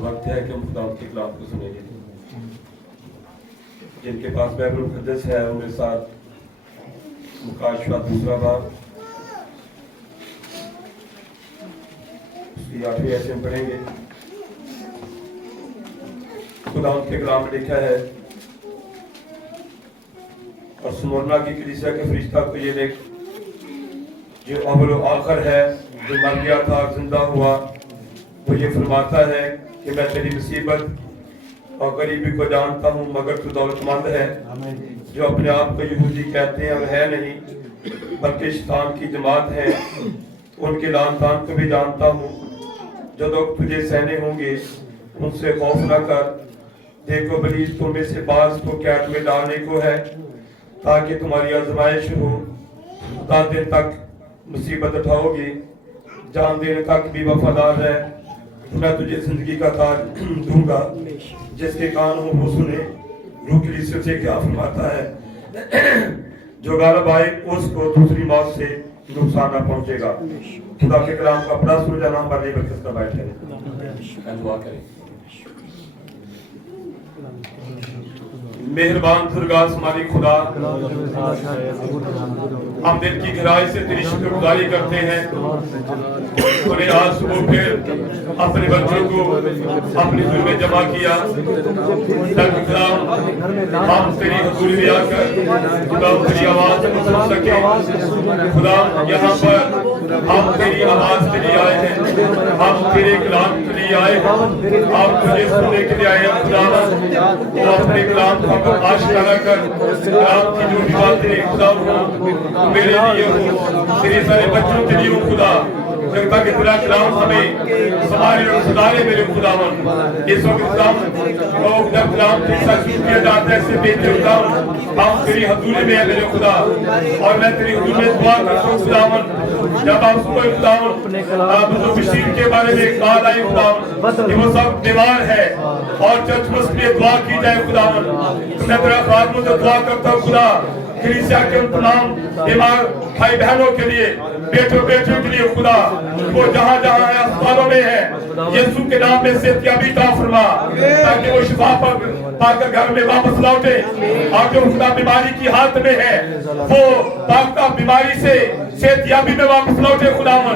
वक्त है कि हम खुदा के कलाम को सुनेंगे। जिनके पास बाइबल मुक़द्दस है उनके साथ मुकाशवा दूसरा बाब उसकी 8वीं आयत में पढ़ेंगे। खुदा के कलाम में लिखा है, और स्मुरना की कलीसिया के फरिश्ता को ये लिख, जो अव्वल व आखिर है, जो मर गया था और जिंदा हुआ, वो ये फरमाता है कि मैं तेरी मुसीबत और गरीबी को जानता हूँ, मगर तू दौलतमंद है, जो अपने आप को यहूदी कहते हैं और है नहीं बल्कि शैतान की जमात है। उनके लान तान को भी जानता हूँ। जो लोग तुझे सहने होंगे उनसे खौफ न कर। देखो बलीस तुम में से बाज को कैद में डालने को है, ताकि तुम्हारी आजमाइश हो। 10 दिन तक मुसीबत उठाओगे, जान देने तक भी वफादार है। मैं तुझे जिंदगी का ताज दूंगा। जिसके कान हो वो सुने, रूह कलीसिया से क्या फरमाता है। जो गालिब आए उसको दूसरी मौत से नुकसान न पहुंचेगा। खुदा के कलाम का बड़ा सुन जाना हमारे लिए बरकत का बैठे। दुआ करें। मेहरबान दुर्गास हमारी खुदा, हम दिल की गहराई से तेरी शुक्रगुजारी करते हैं। तूने आज सुबह फिर अपने बच्चों को अपनी हुजूर में जमा किया। हम तेरी हुजूर में आकर खुदा तेरी आवाज सुन सके। खुदा यहाँ पर हम तेरी आवाज के लिए आए हैं, हम तेरे कलाम के लिए आए हैं, हम तुझे सुनने के लिए आए हैं। खुदा वो अपने कलाम को आशिकाना कर, कलाम की जो भी बातें खुदा मेरे लिए हो, तेरे सारे बच्चों के लिए हो खुदा, ताकि तेरा कलाम हमें संभाले और सुधारे मेरे खुदावन। इस वक्त लोग जब कलाम के साथ किया जाता है इससे बेहतर खुदावन हम तेरी हजूरी में है मेरे खुदा। और मैं तेरी हजूरी में दुआ करता हूँ खुदावन, जब आप सुबह खुदावन बशीर के बारे में कहा आई खुदावन कि वो सब बीमार है और चर्च के लिए दुआ की जाए खुदावन। मैं तेरा खादमों से दुआ करता हूँ खुदा, कलीसिया के तमाम बीमार भाई बहनों के लिए, बेटों बेटियों के लिए खुदा, वो जहाँ जहाँ है अस्पतालों में है, यीशु के नाम में सेहतियाबी अता फरमा, ताकि वो शिफा पाकर घर में वापस लौटे। और जो खुदा बीमारी की हालत में है वो पाकता बीमारी से सेहतियाबी में वापस लौटे खुदावन।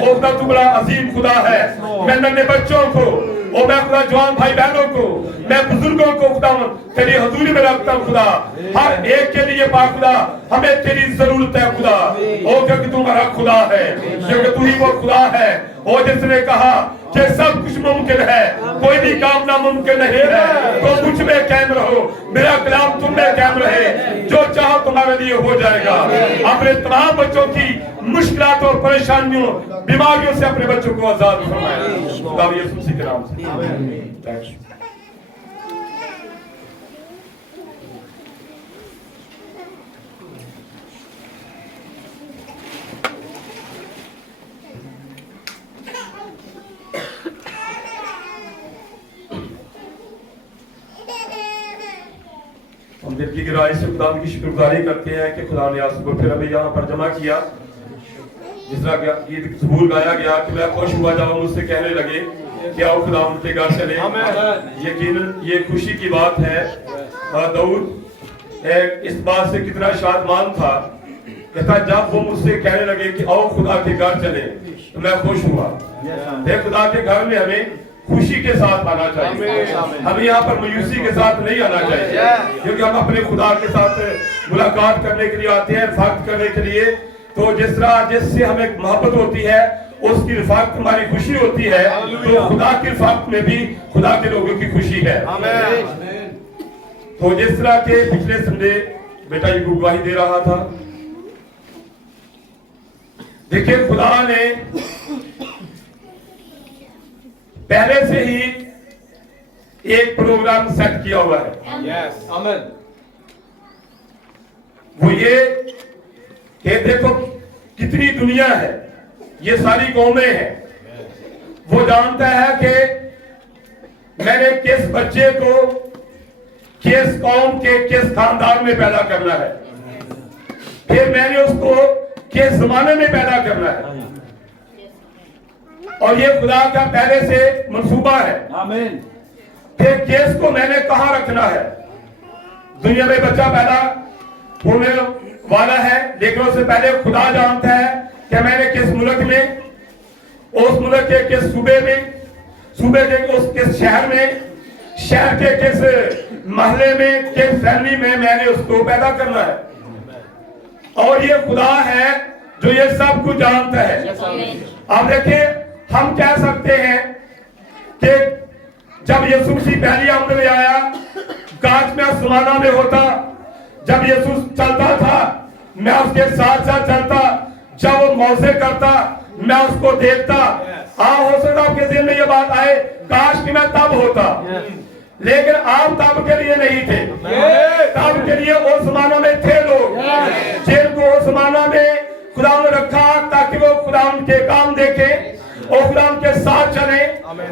वो खुदा तू बड़ा अजीम खुदा है। मैं नन्हे बच्चों को और मैं खुदा जवान भाई बहनों को, मैं बुजुर्गों को खुदावन तेरी हजूरी में रखता हूँ खुदा। हर एक के लिए पाक खुदा हमें तेरी जरूरत है खुदा। ओ क्योंकि तू हमारा खुदा है, क्योंकि तू ही वो खुदा है। और जिसने कहा कि सब कुछ मुमकिन है, कोई भी काम नामुमकिन नहीं है, तो मुझ में कायम रहो, मेरा कलाम तुम में कायम रहे, जो चाहो तुम्हारे लिए हो जाएगा। अपने तमाम बच्चों की मुश्किलात और परेशानियों बीमारियों से अपने बच्चों को आजाद फरमाए खुदा यीशु मसीह के नाम से। हम दिल की गहराई से खुदा की शुक्रगुजारी करते हैं कि खुदा ने आज सुबह फिर हमें यहाँ पर जमा किया। जिस तरह गीत ज़बूर गाया गया कि मैं खुश हुआ जब हम मुझसे कहने लगे कि आओ खुदा उनके घर चले। यकीनन ये खुशी की बात है। दाऊद इस बात से कितना शादमान था, कहता जब वो मुझसे कहने लगे कि आओ खुदा के घर चले तो मैं खुश हुआ। खुदा के घर में हमें खुशी के साथ आना चाहिए, हमें यहाँ पर मायूसी के साथ नहीं आना चाहिए, क्योंकि हम अपने खुदा के साथ मुलाकात करने के लिए आते हैं, रिफाकत करने के लिए। तो जिस तरह जिससे हमें मोहब्बत होती है उसकी रिफाकत हमारी खुशी होती है, तो खुदा की रिफाकत में भी खुदा के लोगों की खुशी है। तो जिस तरह के पिछले संडे बेटा ये गवाही दे रहा था, देखिए खुदा ने पहले से ही एक प्रोग्राम सेट किया हुआ है। यस आमीन। वो ये कि देखो कितनी दुनिया है, ये सारी कौमें हैं। वो जानता है कि मैंने किस बच्चे को किस कौम के किस खानदान में पैदा करना है, फिर मैंने उसको किस जमाने में पैदा करना है, और ये खुदा का पहले से मंसूबा है। आमीन। फिर केस को मैंने कहां रखना है। दुनिया में बच्चा पैदा होने वाला है, लेकिन उससे पहले खुदा जानता है कि मैंने किस मुल्क में, उस मुल्क के किस सूबे में, सूबे के उस किस शहर में, शहर के किस महल्ले में, किस फैमिली में मैंने उसको पैदा करना है। और ये खुदा है जो ये सब कुछ जानता है। अब देखिए, हम कह सकते हैं कि जब यीशु मसीह पहली आमद में आया, कांच में आसमाना में होता, जब यीशु चलता था मैं उसके साथ साथ चलता, जब वो मौजे करता मैं उसको देखता। हो सकता आपके दिल में ये बात आए, काश कि मैं तब होता, लेकिन आप तब के लिए नहीं थे। तब के लिए उस जमाना में थे लोग जिनको उस जमाना में खुदा ने रखा ताकि वो खुदा के काम देखे और खुदा के साथ चले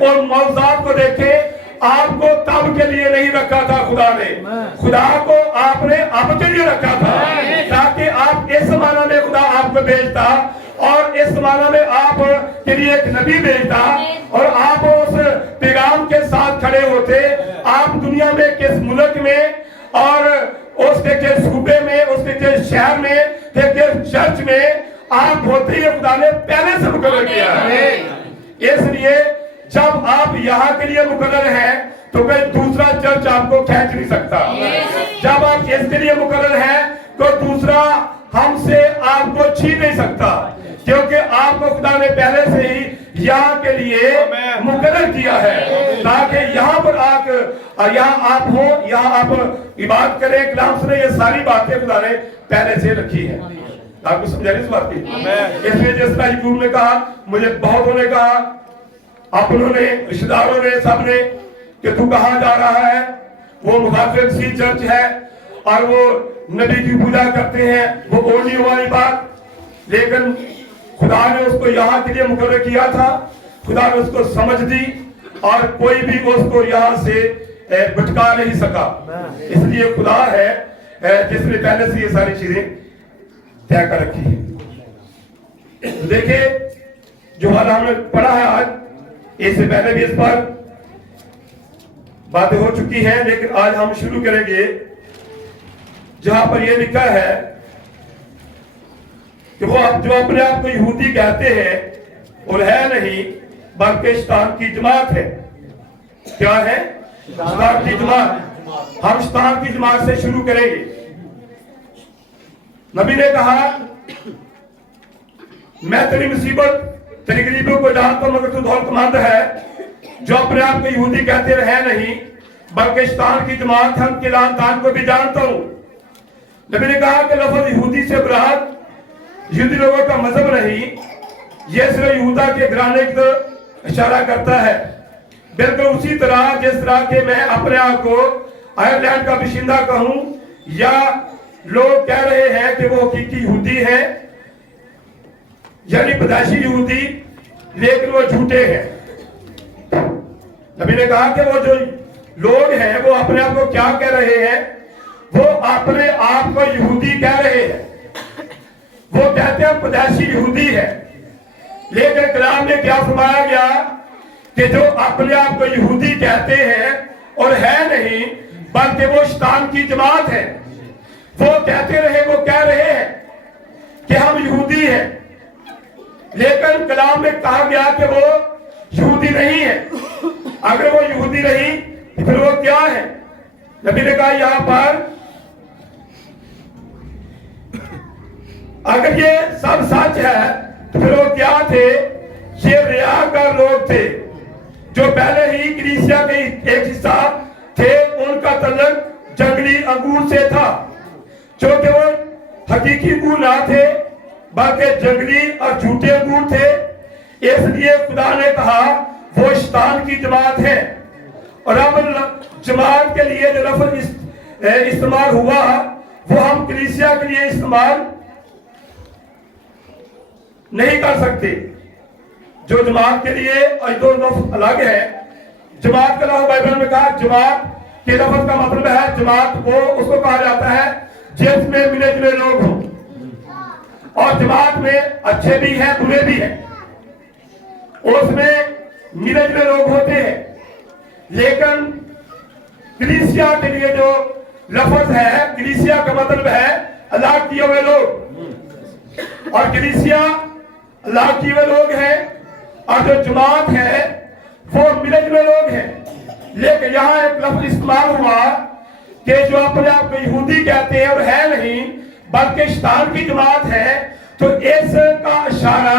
और मौजूद को देखे। आपको तब के लिए नहीं रखा था खुदा ने, खुदा को आपने अब के लिए रखा था ताकि आप इस जमाना में खुदा आपको भेजता और इस जमाना में आप के लिए एक नबी भेजता और आप उस पैगाम के साथ खड़े होते। आप दुनिया में किस मुल्क में और उसके किस सूबे में, उसके किस शहर में, किस चर्च में आप होते ही खुदा ने पहले से मुकर्रर किया है। इसलिए जब आप यहाँ के लिए मुकर्रर हैं तो कोई दूसरा चर्च आपको खींच नहीं सकता। जब आप इसके लिए मुकर्रर हैं तो दूसरा हमसे आपको छीन नहीं सकता, क्योंकि आपको खुदा ने पहले से ही यहाँ के लिए मुकर्रर किया है ताकि यहाँ पर यहाँ आप हो, यहाँ आप इबादत करें, कलाम सुने। ये सारी बातें खुदा ने पहले से रखी है। आपको समझा इस बात की? इसलिए जिस तरह याकूब ने कहा, मुझे बहुतों ने कहा, अपनों ने, रिश्तेदारों ने, सबने कि तू कहाँ जा रहा है। वो मुखातिब सी चर्च है और वो नबी की पूजा करते हैं, वो ओढ़नी वाली बात, लेकिन खुदा ने उसको यहाँ के लिए मुकर्रर किया था। खुदा ने उसको समझ दी और कोई भी उसको यहाँ से भटका नहीं सका। इसलिए खुदा है जिसने पहले से ये सारी चीजें तय कर रखी है। देखिए, जो हाल हमने पढ़ा है आज, इससे पहले भी इस पर बातें हो चुकी हैं, लेकिन आज हम शुरू करेंगे जहां पर यह लिखा है कि वो जो अपने आप को यहूदी कहते हैं और है नहीं, बल्कि शैतान की जमात है। क्या है? शैतान की जमात। हम शैतान की जमात से शुरू करेंगे। नबी ने कहा, मैं तेरी मुसीबत, तेरी गरीबों को जानता हूं, मगर तू दौलतमंद है। जो अपने आप को यहूदी कहते रहे नहीं, बल्कि शैतान की जमात, हम के लानतान को भी जानता हूं। नबी ने कहा कि लफ्ज यहूदी से मुराद यहूदी लोगों का मजहब नहीं, यह सिर्फ यहूदा के घराने की तरफ इशारा करता है। बिल्कुल उसी तरह जिस तरह के मैं अपने आप को आयरलैंड का बाशिंदा कहूं, या लोग कह रहे हैं कि वो हकीकी यहूदी है, यानी पैदाइशी यहूदी, लेकिन वो झूठे हैं। नबी ने कहा कि वो जो लोग हैं वो अपने आप को क्या कह रहे हैं? वो अपने आप को यहूदी कह रहे हैं। वो कहते हैं पैदाइशी यहूदी है, लेकिन कलाम में क्या फरमाया गया कि जो अपने आप को यहूदी कहते हैं और है नहीं, बल्कि वो शैतान की जमात है। वो कहते रहे, वो कह रहे हैं कि हम यहूदी हैं, लेकिन कलाम में कहा गया कि वो यहूदी नहीं है। अगर वो यहूदी नहीं तो फिर वो क्या है? नबी ने कहा यहां पर, अगर ये सब सच है तो फिर वो क्या थे? ये रियाकार लोग थे जो पहले ही कलीसिया के एक हिस्सा थे। उनका तल्लुक जंगली अंगूर से था, क्योंकि वो हकीकी अंगूर ना थे, बल्कि जंगली और झूठे अंगूर थे। इसलिए खुदा ने कहा वो शैतान की जमात है। और अब जमात के लिए जो लफ्ज इस्तेमाल हुआ वो हम कलीसिया के लिए इस्तेमाल नहीं कर सकते। जो जमात के लिए दो लफ्ज अलग है। जमात का लफ्ज बाइबल में कहा, जमात के लफ्ज का मतलब है जमात वो उसको कहा जाता है जिसमें मिले जुले लोग हों, और जमात में अच्छे भी हैं बुरे भी हैं, उसमें मिले जुले लोग होते हैं। लेकिन कलीसिया के लिए जो लफ्ज है, कलीसिया का मतलब है अल्लाह किए हुए लोग, और कलीसिया अल्लाह किए हुए लोग हैं, और जो जमात है वो मिले जुले लोग हैं। लेकिन यहाँ एक लफ्ज इस्तेमाल हुआ कि जो अपने आप को यहूदी कहते हैं और है नहीं बल्कि शैतान की जमात है, तो इसका इशारा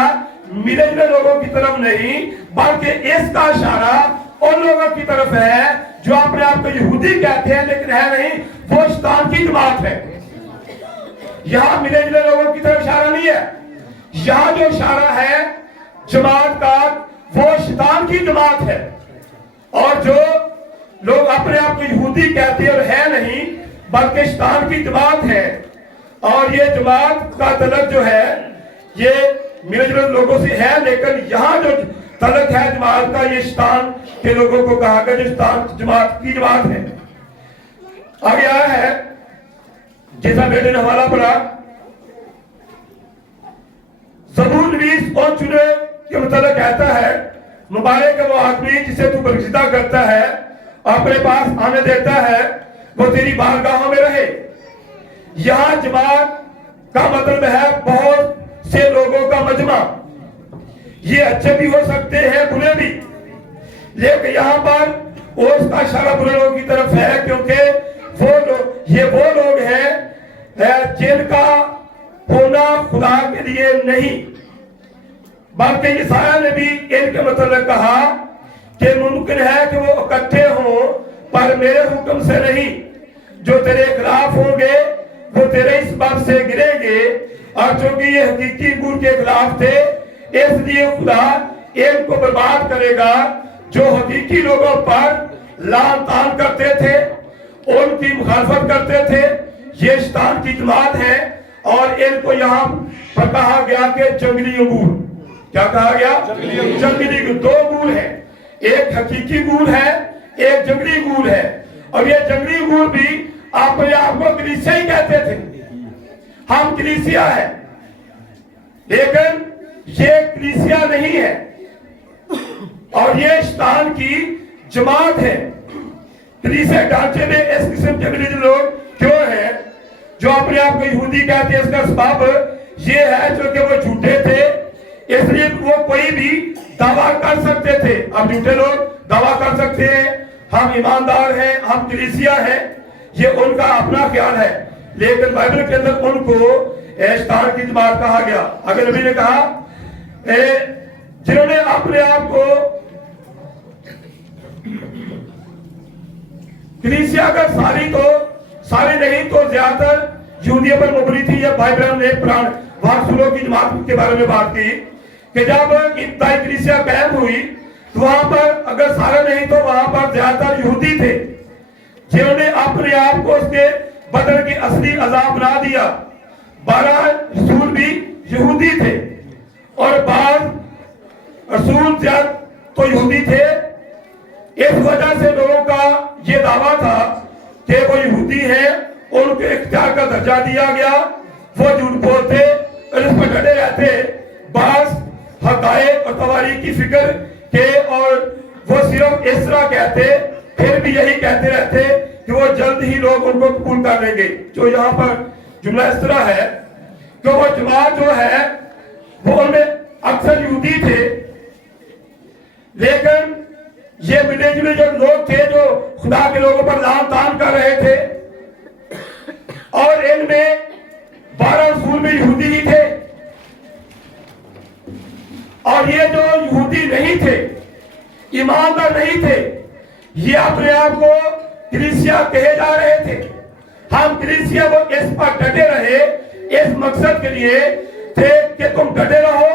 मिले जुले लोगों की तरफ नहीं बल्कि इसका इशारा उन लोगों की तरफ है जो अपने आप को यहूदी कहते हैं लेकिन है नहीं, वो शैतान की जमात है। यहाँ मिले जुले लोगों की तरफ इशारा नहीं है, यहाँ जो इशारा है जमात का वो शैतान की जमात है। और जो लोग अपने आप को यहूदी कहते हैं और है नहीं बल्कि शैतान की जमात है, और ये जमात का तलक जो है ये मिले जुले लोगों से है, लेकिन यहाँ जो तलक है जमात का ये शैतान के लोगों को कहा गया जो शैतान जमात की जमात है। आगे आया है जैसा बेटे ने हवाला पढ़ा, ज़बूर 20 और चुने के मतलब कहता है, मुबारक है वो आदमी जिसे तू बख्शिदा करता है, अपने पास आने देता है, वो तेरी बारगाहों में रहे। यहाँ जमात का मतलब है बहुत से लोगों का मजमा, ये अच्छे भी हो सकते हैं बुरे भी, लेकिन यहाँ पर उसका इशारा बुरे लोगों की तरफ है क्योंकि वो लोग हैं जिनका होना खुदा के लिए नहीं, बल्कि यशायाह ने भी इनके मतलब कहा कि मुमकिन है कि वो इकट्ठे हों पर मेरे हुक्म से नहीं, जो तेरे खिलाफ होंगे वो तेरे इस बात से गिरेंगे, और चूंकि ये हकीकी गुर के खिलाफ थे इसलिए खुदा इनको बर्बाद करेगा। जो हकीकी लोगों पर लान तान करते थे, उनकी मुखालफत करते थे, ये शैतान की जमात है। और इनको यहाँ पर कहा गया कि जंगली अंगूर, क्या कहा गया? जंगली दो अंगूर है, एक हकीकी अंगूर है एक जंगली अंगूर है। और ये जंगली अंगूर भी अपने आप को कलीसिया ही कहते थे, हम कलीसिया है, लेकिन ये कलीसिया नहीं है और ये शैतान की जमात है। कलीसिया ढांचे में इस किस्म के मिले लोग क्यों हैं जो अपने आप को यहूदी कहते हैं? इसका सबब ये है जो कि वो झूठे थे, इसलिए वो कोई भी दावा कर सकते थे। अब झूठे लोग दावा कर सकते हैं हम ईमानदार हैं, हम कलीसिया हैं, ये उनका अपना ख्याल है, लेकिन बाइबल के अंदर उनको शैतान की जमात कहा गया। अगर नबी ने कहा जिन्होंने अपने आप को कलीसिया का सारी नहीं तो ज्यादातर यहूदियों पर मुबरी थी। या बाइबल ने पुराण वारसुलों की जमात के बारे में बात की कि जब इब्तदाई कलीसिया कायम हुई तो वहां पर अगर सारे नहीं तो वहां पर ज्यादातर यहूदी थे जिन्होंने अपने आप को उसके बदल की असली अज़ा बना दिया। 12 रसूल भी यहूदी थे और बाद रसूल जब तो यहूदी थे। इस वजह से लोगों का ये दावा था कि वो यहूदी हैं, उनको इख्तियार का दर्जा दिया गया, वो झूठ बोलते और इस पर डटे रहते, बास हकायक और तवारीख की फिक्र के, और वो सिर्फ इस तरह कहते फिर भी यही कहते रहते कि वो जल्द ही लोग उनको कबूल कर लेंगे। जो यहाँ पर जुमला इस तरह है कि वो जमात जो है वो उनमें अक्सर यहूदी थे, लेकिन ये मिले जुले जो लोग थे जो खुदा के लोगों पर लान तान कर रहे थे, और इनमें 12 रसूल में यहूदी ही थे। और ये जो यहूदी नहीं थे, ईमानदार नहीं थे, ये अपने आप को कलीसिया कहे जा रहे थे। हम कलीसिया वो इस पर डटे रहे, इस मकसद के लिए थे कि तुम डटे रहो,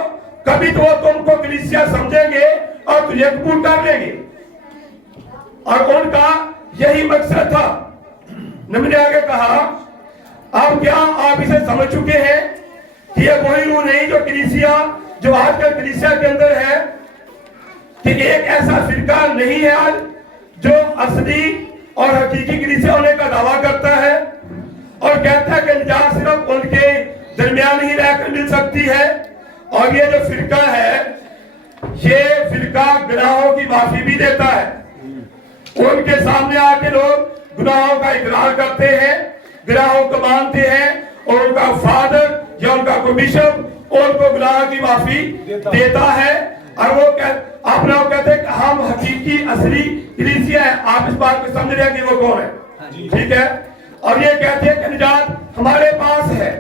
कभी तो वो तुमको कलीसिया समझेंगे और तुझे कबूल कर लेंगे। और उनका यही मकसद था। नबी ने आगे कहा, अब क्या आप इसे समझ चुके हैं कि ये वही रूह नहीं जो कलीसिया, जो आजकल कलीसिया के अंदर है, कि एक ऐसा फिरका नहीं है आज जो असली और हकीकी कलीसिया होने का दावा करता है और कहता है कि निजात सिर्फ उनके दरमियान ही रहकर मिल सकती है। और ये जो फिरका है, ये फिरका गुनाहों की माफी भी देता है। उनके सामने आके लोग गुनाहों का इकरार करते हैं, गुनाहों को मानते हैं और उनका फादर या उनका कोई बिशप उनको गुनाह की माफी देता है। और वो अपने आप कहते हैं कि हम हकीकी असली कलीसिया है। आप इस बात को समझ रहे हैं कि वो कौन है, ठीक है। और ये कहते हैं कि निजात हमारे पास है।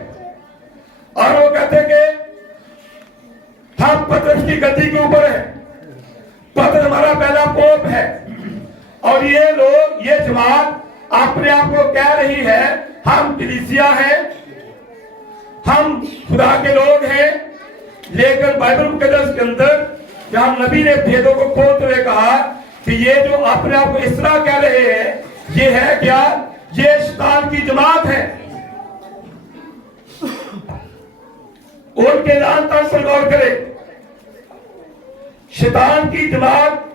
और वो कहते हैं कि हम पतरस की गद्दी के ऊपर है, पतरस हमारा पहला पोप है। और ये लोग, ये जमात अपने आप को कह रही है हम कलीसिया हैं, हम खुदा के लोग हैं। लेकिन बाइबल मुकद्दस के अंदर जहां नबी ने भेदों को खोलते हुए कहा कि ये जो अपने आप को इस तरह कह रहे हैं, ये है क्या? ये शैतान की जमात है। उनके लान तान पर गौर करें। शैतान की जमात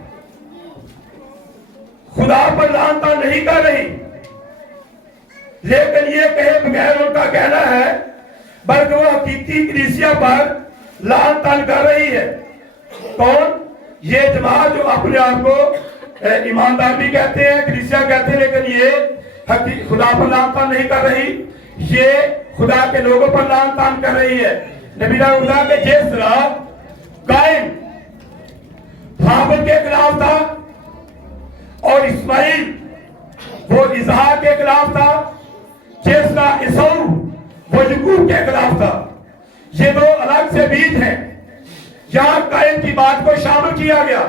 खुदा पर लान तान नहीं कर रही, लेकिन ये कहे बगैर उनका कहना है, बल्कि वो हकीकी कलीसिया पर लान तान कर रही है। कौन? ये जमात जो अपने आप को ईमानदार भी कहते हैं, कलीसिया कहते हैं, लेकिन ये खुदा पर लान तान नहीं कर रही, ये खुदा के लोगों पर लान तान कर रही है। नबी खुदा के जिस तरह कायन हाबिल के खिलाफ था और इस्माइल वो इसहाक के खिलाफ था, जिस तरह इसऊ वो याकूब के खिलाफ था। ये दो अलग से बीज हैं। यहाँ कायन की बात को शामिल किया गया।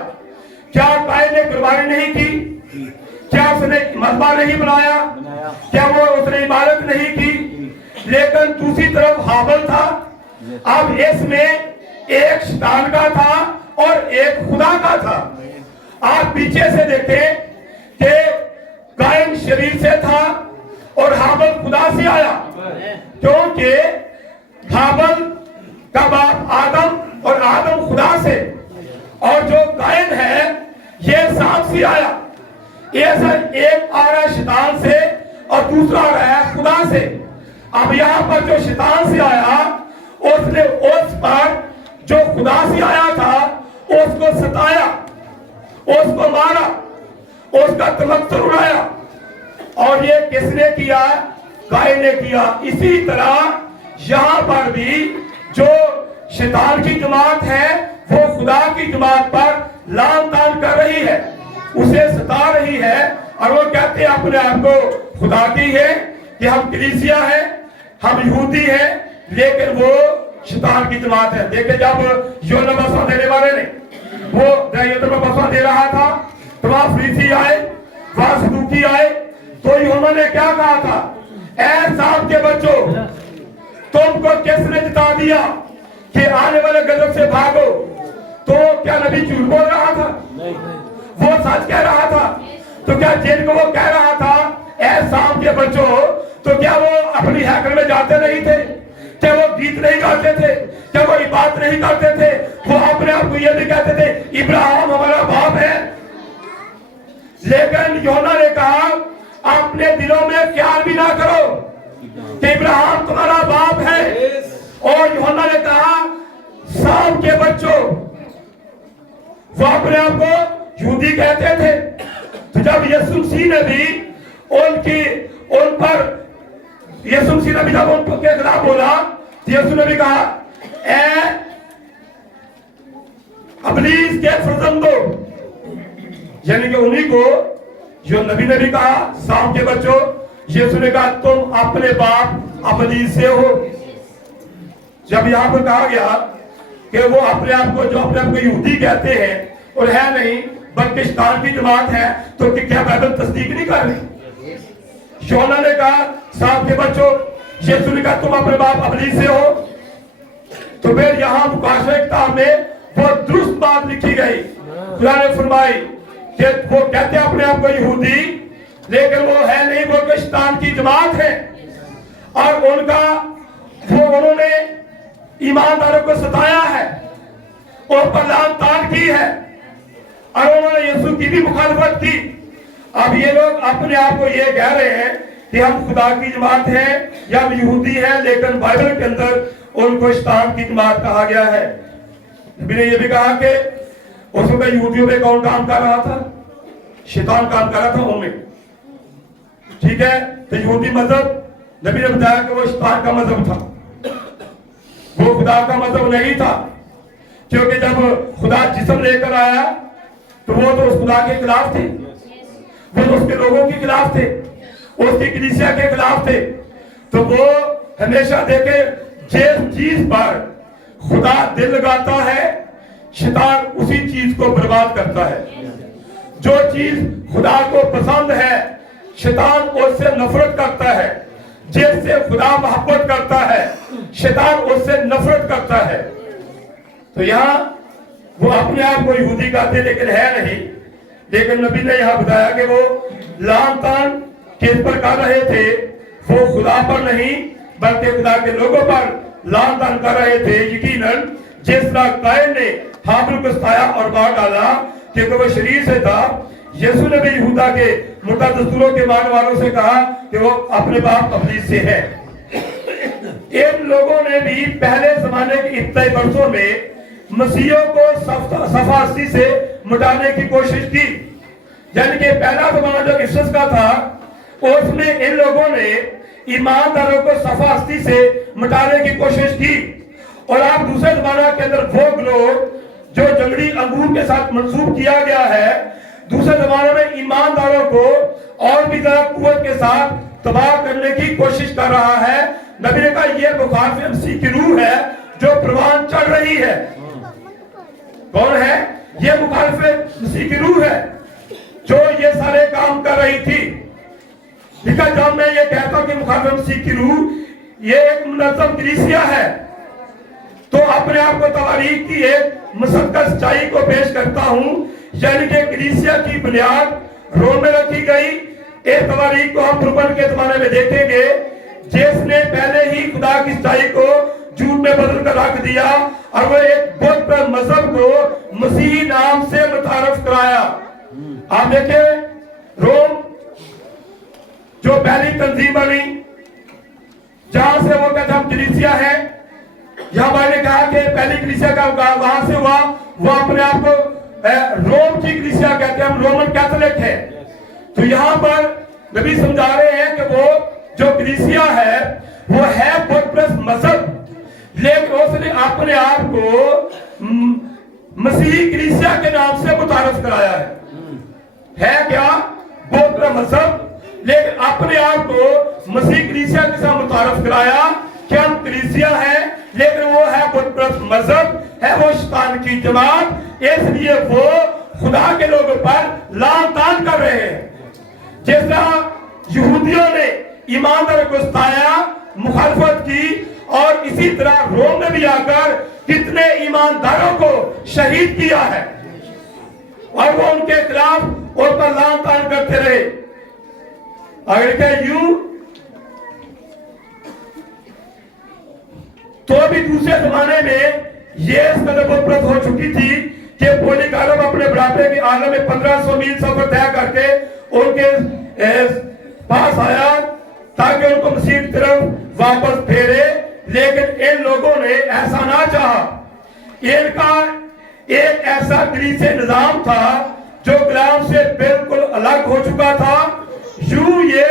क्या कायन ने कुर्बानी नहीं की? क्या उसने मज़बा नहीं बनाया? क्या वो उसने इबादत नहीं की? लेकिन दूसरी तरफ हाबिल था। अब इसमें एक शैतान का था और एक खुदा का था। आप पीछे से देखें कि कायन शरीर से था और हाबिल खुदा से आया, क्योंकि हाबिल का बाप आदम और आदम खुदा से, और जो कायन है ये सांप से आया। ऐसा एक आ रहा है शैतान से और दूसरा आ रहा है खुदा से। अब यहाँ पर जो शैतान से आया, उसने उस पर जो खुदा से आया था उसको सताया, उसको मारा, उसका तमत्तुर उड़ाया। और ये किसने किया? कायन ने किया। इसी तरह यहाँ पर भी जो शैतान की जमात है वो खुदा की जमात पर लान तान कर रही है, उसे सता रही है। और वो कहते हैं अपने आप को खुदा की है कि हम कलीसिया है, हम यहूदी है, लेकिन वो शैतान की जमात है। देखिए, जब यूहन्ना बपतिस्मा देने वाले ने वो यूहन्ना बपतिस्मा दे रहा था तो वहां फरीसी आए, वहां सदूकी आए, तो यूहन्ना ने क्या कहा था? ऐ सांप के बच्चों, तुमको किसने जिता दिया कि आने वाले गजब से भागो? तो क्या नबी झूठ बोल रहा था? वो सच कह रहा था। तो क्या जिनको वो कह रहा था ऐ सांप के बच्चों, तो क्या वो अपनी हैकल में जाते नहीं थे? क्या वो गीत नहीं गाते थे? क्या वो इबादत नहीं करते थे? वो अपने आप को ये भी कहते थे इब्राहिम हमारा बाप है। लेकिन यूहन्ना ने कहा अपने दिलों में ख्याल भी ना करो कि इब्राहिम तुम्हारा बाप है। और यूहन्ना ने कहा सांप के बच्चों, वो अपने आप को यहूदी कहते थे। तो जब यीशु मसीह ने भी उन पर यीशु मसीह ने भी जब उनके खिलाफ बोला, तो यीशु ने भी कहा ऐ इब्लीस के फर्जंदों, यानी कि उन्हीं को जो नबी ने भी कहा सांप के बच्चों। यीशु ने कहा तुम अपने बाप इब्लीस से हो। जब यहाँ पर कहा गया कि वो अपने आप को, जो अपने आप को यहूदी कहते हैं और है नहीं बल्कि शैतान की जमात है, तो क्या बाइबल तस्दीक नहीं कर रही? यूहन्ना ने कहा सांप के बच्चों, यीशु ने कहा तुम अपने बाप इब्लीस से हो। तो फिर यहाँ मुकाशरे किताब में बहुत दुरुस्त बात लिखी गई खुदा ने फरमाई कि वो कहते हैं अपने आप को यहूदी, लेकिन वो है नहीं, वो तो शैतान की जमात है। और उन्होंने ईमानदारों को सताया है और पर लान तान की है और उन्होंने यीशु की भी मुखालफत की। अब ये लोग अपने आप को ये कह रहे हैं कि हम खुदा की जमात हैं या हम यहूदी हैं, लेकिन बाइबल के अंदर उनको शैतान की जमात कहा गया है। नबी ने ये भी कहा कि उस वक्त यहूदियों में कौन काम कर रहा था? शैतान काम कर रहा था उनमें, ठीक है। तो यहूदी मजहब नबी ने बताया कि वो शैतान का मजहब था, वो खुदा का मजहब नहीं था, क्योंकि जब खुदा जिस्म लेकर आया तो वो तो उस खुदा के खिलाफ थे, वो तो उसके लोगों के खिलाफ थे, उसकी कलीसिया के खिलाफ थे। तो वो हमेशा देखे जिस चीज पर खुदा दिल लगाता है, शैतान उसी चीज को बर्बाद करता है। जो चीज खुदा को पसंद है, शैतान उससे नफरत करता है। जिससे खुदा मोहब्बत करता है, शैतान उससे नफरत करता है। तो यहाँ वो अपने आप को यहूदी कहते लेकिन है नहीं। लेकिन नबी ने यहाँ बताया कि वो लान तान किस पर कर रहे थे, वो खुदा पर नहीं बल्कि खुदा के लोगों पर लान तान कर रहे थे। यकीनन जिस तरह कायन ने हाबिल को सताया और मार डाला क्योंकि वो शरीर से था, यीशु ने भी यहूदा के मुर्दा दस्तूरों के मानने वालों से कहा कि वो अपने बाप अबलीस से है। इन लोगों ने भी पहले जमाने के इब्तदाई वर्षों में मसीहों को सफासी से मिटाने की कोशिश की। यानी कि पहला जमाना जो ईसस का था, उसमें इन लोगों ने ईमानदारों को सफासी से मिटाने की कोशिश की। और आप दूसरे जमाना के अंदर वो लोग जो जंगली अंगूर के साथ मंसूब किया गया है, दूसरे जमाने में ईमानदारों को और भी ज्यादा कुव्वत के साथ तबाह करने की कोशिश कर रहा है। नबी ने कहा यह मुखालिफ मसीह की रूह है जो प्रवान चढ़ रही है। कौन है? यह मुखालिफ मसीह की रूह है जो ये सारे काम कर रही थी। ठीक है, जब मैं ये कहता हूं कि मुखालिफ मसीह की रूह ये एक मुनज़्ज़म कलीसिया है, तो अपने आप को तवारीख की एक मुसद्दक़ सच्चाई को पेश करता हूं। यानी कि कलीसिया की बुनियाद रोम में रखी गई। एक तवारीख को हम प्रबंध के जमाने में देखेंगे, जिसने पहले ही खुदा की सच्चाई को झूठ में बदल कर रख दिया और वो एक बुत मजहब को मसीही नाम से मुतारफ कराया। आप देखें, रोम जो पहली तंजीम बनी, जहां से वो कहते हम कलीसिया है, यहाँ भाई ने कहा कि पहली कलीसिया का वहां से हुआ, वो अपने आप को रोम की कलीसिया कहते हैं, हम रोमन कैथोलिक है। तो यहाँ पर नबी समझा रहे हैं कि वो जो कलीसिया है वो है बुत मजहब, लेकिन उसने अपने आप को मसीही कलीसिया के नाम से मुतारफ कराया है क्या? बुत मजहब, लेकिन अपने आप को मसीह कलीसिया के साथ मुतारफ कराया कि हम कलीसिया है, लेकिन वो है बुत मजहब, है वो शैतान की जमात। इसलिए वो खुदा के लोगों पर लान तान कर रहे हैं। जिस तरह यहूदियों ने ईमानदारों को सताया, मुखालफत की, और इसी तरह रोम ने भी आकर कितने ईमानदारों को शहीद किया है और वो उनके खिलाफ उन पर लान तान करते रहे। अगर यूं तो भी दूसरे जमाने में ये इस कदर बुत हो चुकी थी कि पोलिकारप अपने बुढ़ापे के आलम में 1500 मील सफर तय करके उनके पास आया ताकि उनको मसीह की तरफ वापस फेरे, लेकिन इन लोगों ने ऐसा ना चाहा। इनका एक ऐसा कलीसिया निजाम था जो गुलाम से बिल्कुल अलग हो चुका था। यूं ये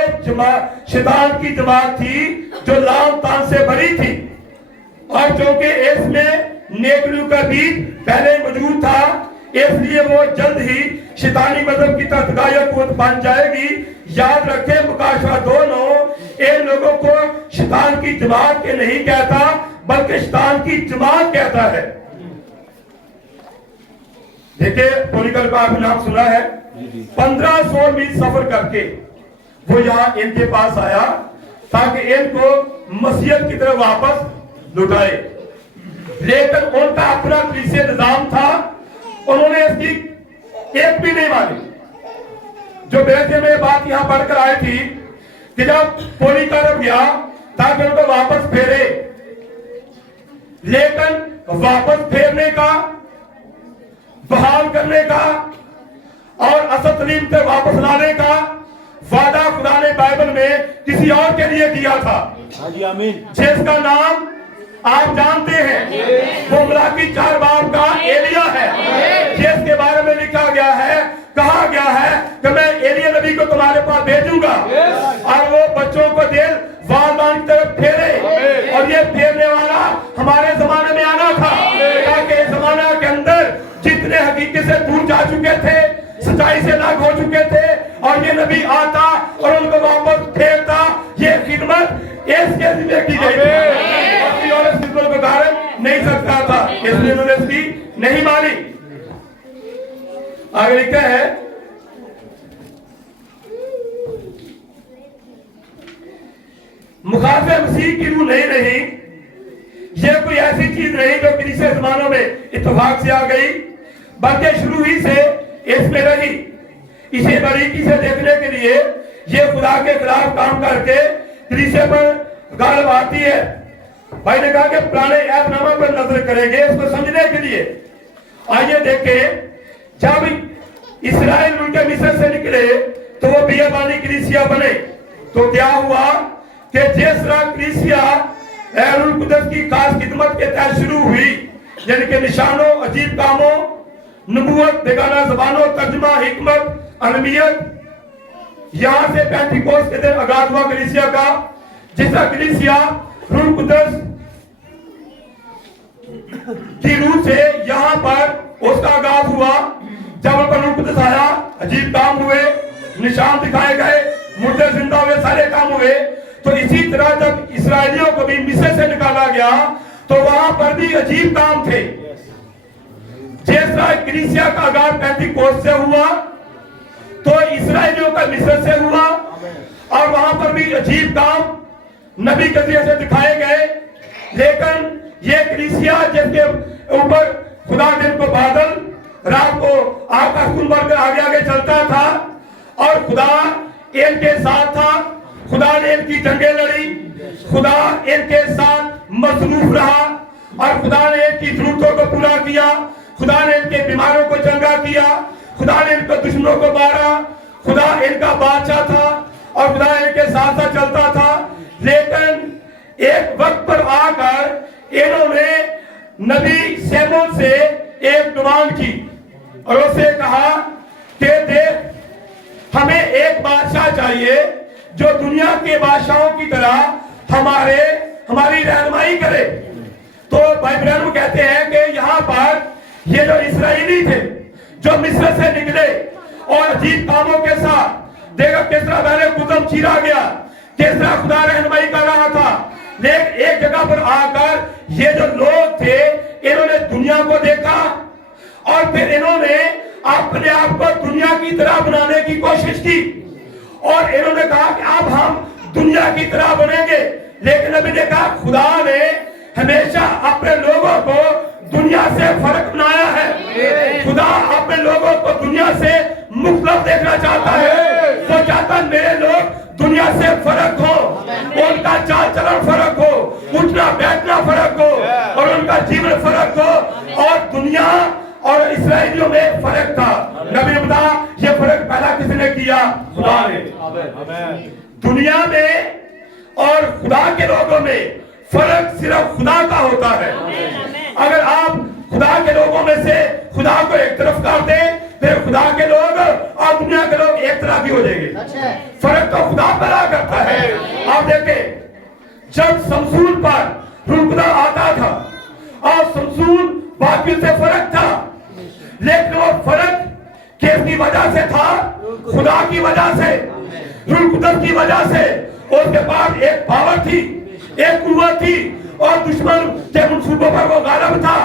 शैतान की जमात थी जो लाम तान से भरी थी, और जो कि इसमें नेकरू का बीज पहले मौजूद था, इसलिए वो जल्द ही शैतानी मजहब की तत्कायक बन जाएगी। याद रखें, मुकाशवा 2:9 इन लोगों को शैतान की जमात के नहीं कहता बल्कि शैतान की जमात कहता है। देखिए, पोलिकल का आपने नाम सुना है, 1500 मील सफर करके वो यहाँ इनके पास आया ताकि इनको मसीहत की तरफ वापस लुटाए। लेकिन उनका अपना कलीसिया निजाम था, उन्होंने इसकी एक भी नहीं मानी। जो बेटे में बात यहाँ पढ़कर आई थी कि जब पोलीकार्प गया ताकि उनको वापस फेरे, लेकिन वापस फेरने का, बहाल करने का और असतलीम से वापस लाने का वादा खुदा ने बाइबल में किसी और के लिए किया था, जिसका नाम आप जानते हैं, वो मलाकी 4 बाब का एलिया है, जिसके बारे में लिखा गया है, कहा गया है कि मैं एलिया नबी को तुम्हारे पास भेजूंगा और वो बच्चों को दिल वालदान की तरफ फेरे, और ये फेरने वाला हमारे जमाने में आना था, ताकि इस जमाना के अंदर जितने हकीकत से दूर जा चुके थे, सच्चाई से अलग हो चुके थे, और ये नबी आता और उनको वापस फेरता, ये खिदमत इसके लिए की गई थी और इस खिदमत को कारण नहीं सकता था, इसलिए उन्होंने इसकी नहीं मानी। आगे लिखा है, मुखालिफ मसीह की रूह नहीं रही, ये कोई ऐसी चीज नहीं जो पिछले जमानों में इत्तेफाक से आ गई, बल्कि शुरू ही से इसमें रही। इसे बारीकी से देखने के लिए ये खुदा के खिलाफ काम करके कलीसिया पर गालिब आती है। भाई ने कहा कि पुराने ऐतनामा पर नजर करेंगे इसको समझने के लिए। आइए देखें, जब इस्राएल उनके मिस्र से निकले तो वो बियाबानी कलीसिया बने, तो क्या हुआ कि जिस तरह कलीसिया एहलुल कुदस की खास खिदमत के तहत शुरू हुई, यानी कि निशानों, अजीब कामों, नबूवत, बेगाना ज़बानों, तर्जुमा, हिकमत, अलमियत, यहाँ से पेंटिकोस्ट के दिन आगाज हुआ कलीसिया का। जिस तरह कलीसिया रूह कुदस की रूह से यहाँ पर उसका आगाज हुआ, जब पर रूह कुदस आया, अजीब काम हुए, निशान दिखाए गए, मुर्दे जिंदा हुए, सारे काम हुए। तो इसी तरह जब इस्राएलियों को भी मिस्र से निकाला गया तो वहां पर भी अजीब काम थे। जिस तरह कलीसिया का आगाज पेंटिकोस्ट से हुआ तो इस्राएलियों का मिस्र से हुआ, और वहां पर भी अजीब काम नबी के जरिए से दिखाए गए। लेकिन ये कलीसिया जिसके ऊपर खुदा दिन को बादल, रात को आकाश कुल भर आगे आगे चलता था, और खुदा इनके साथ था, खुदा ने इनकी जंगें लड़ी, खुदा इनके साथ मसरूफ रहा, और खुदा ने इनकी जरूरतों को पूरा किया, खुदा ने इनके बीमारों को चंगा किया, खुदा ने इनके दुश्मनों को मारा, खुदा इनका बादशाह था और खुदा इनके साथ साथ चलता था। लेकिन एक वक्त पर आकर इन्होंने नबी शमूएल से एक डिमांड की और उससे कहा कि देख, हमें एक बादशाह चाहिए जो दुनिया के बादशाहों की तरह हमारी रहनुमाई करे। तो भाई बहनों कहते हैं कि यहाँ पर ये जो इसराइली थे जो मिस्र से निकले और अजीब कामों के साथ, देखा किस तरह पहले कुदम चीरा गया, किस तरह खुदा रहनुमाई कर रहा था। लेकिन एक जगह पर आकर ये जो लोग थे इन्होंने दुनिया को देखा और फिर इन्होंने अपने आप को दुनिया की तरह बनाने की कोशिश की, और इन्होंने कहा कि अब हम दुनिया की तरह बनेंगे। लेकिन अभी ने कहा खुदा ने हमेशा अपने लोगों को दुनिया से फर्क बनाया है। खुदा अपने लोगों को दुनिया से मुख्तलिफ देखना चाहता है। वो चाहता है मेरे लोग दुनिया से फर्क हो, उनका चाल चलन फर्क हो, उठना बैठना फर्क हो, और उनका जीवन फर्क हो। और दुनिया और इस्राएलियों में फर्क था। नबी ने बताया ये फर्क पहला किसने किया? खुदा ने। दुनिया में और खुदा के लोगों में फर्क सिर्फ खुदा का होता है। अगर आप खुदा के लोगों में से खुदा को एक तरफ कर दें, फिर खुदा के लोग और दुनिया के लोग एक तरफ भी हो जाएंगे। फर्क तो खुदा पैदा करता है। आप देखें, जब शमसूल पर रूह खुदा आता था और शमसूल बाकी से फर्क था, लेकिन वो फर्क किसकी वजह से था? खुदा की वजह से, रूह कुदस की वजह से। उसके पास एक पावर थी, एक कुव्वत थी, और दुश्मन के मंसूबों पर वो गालिब था।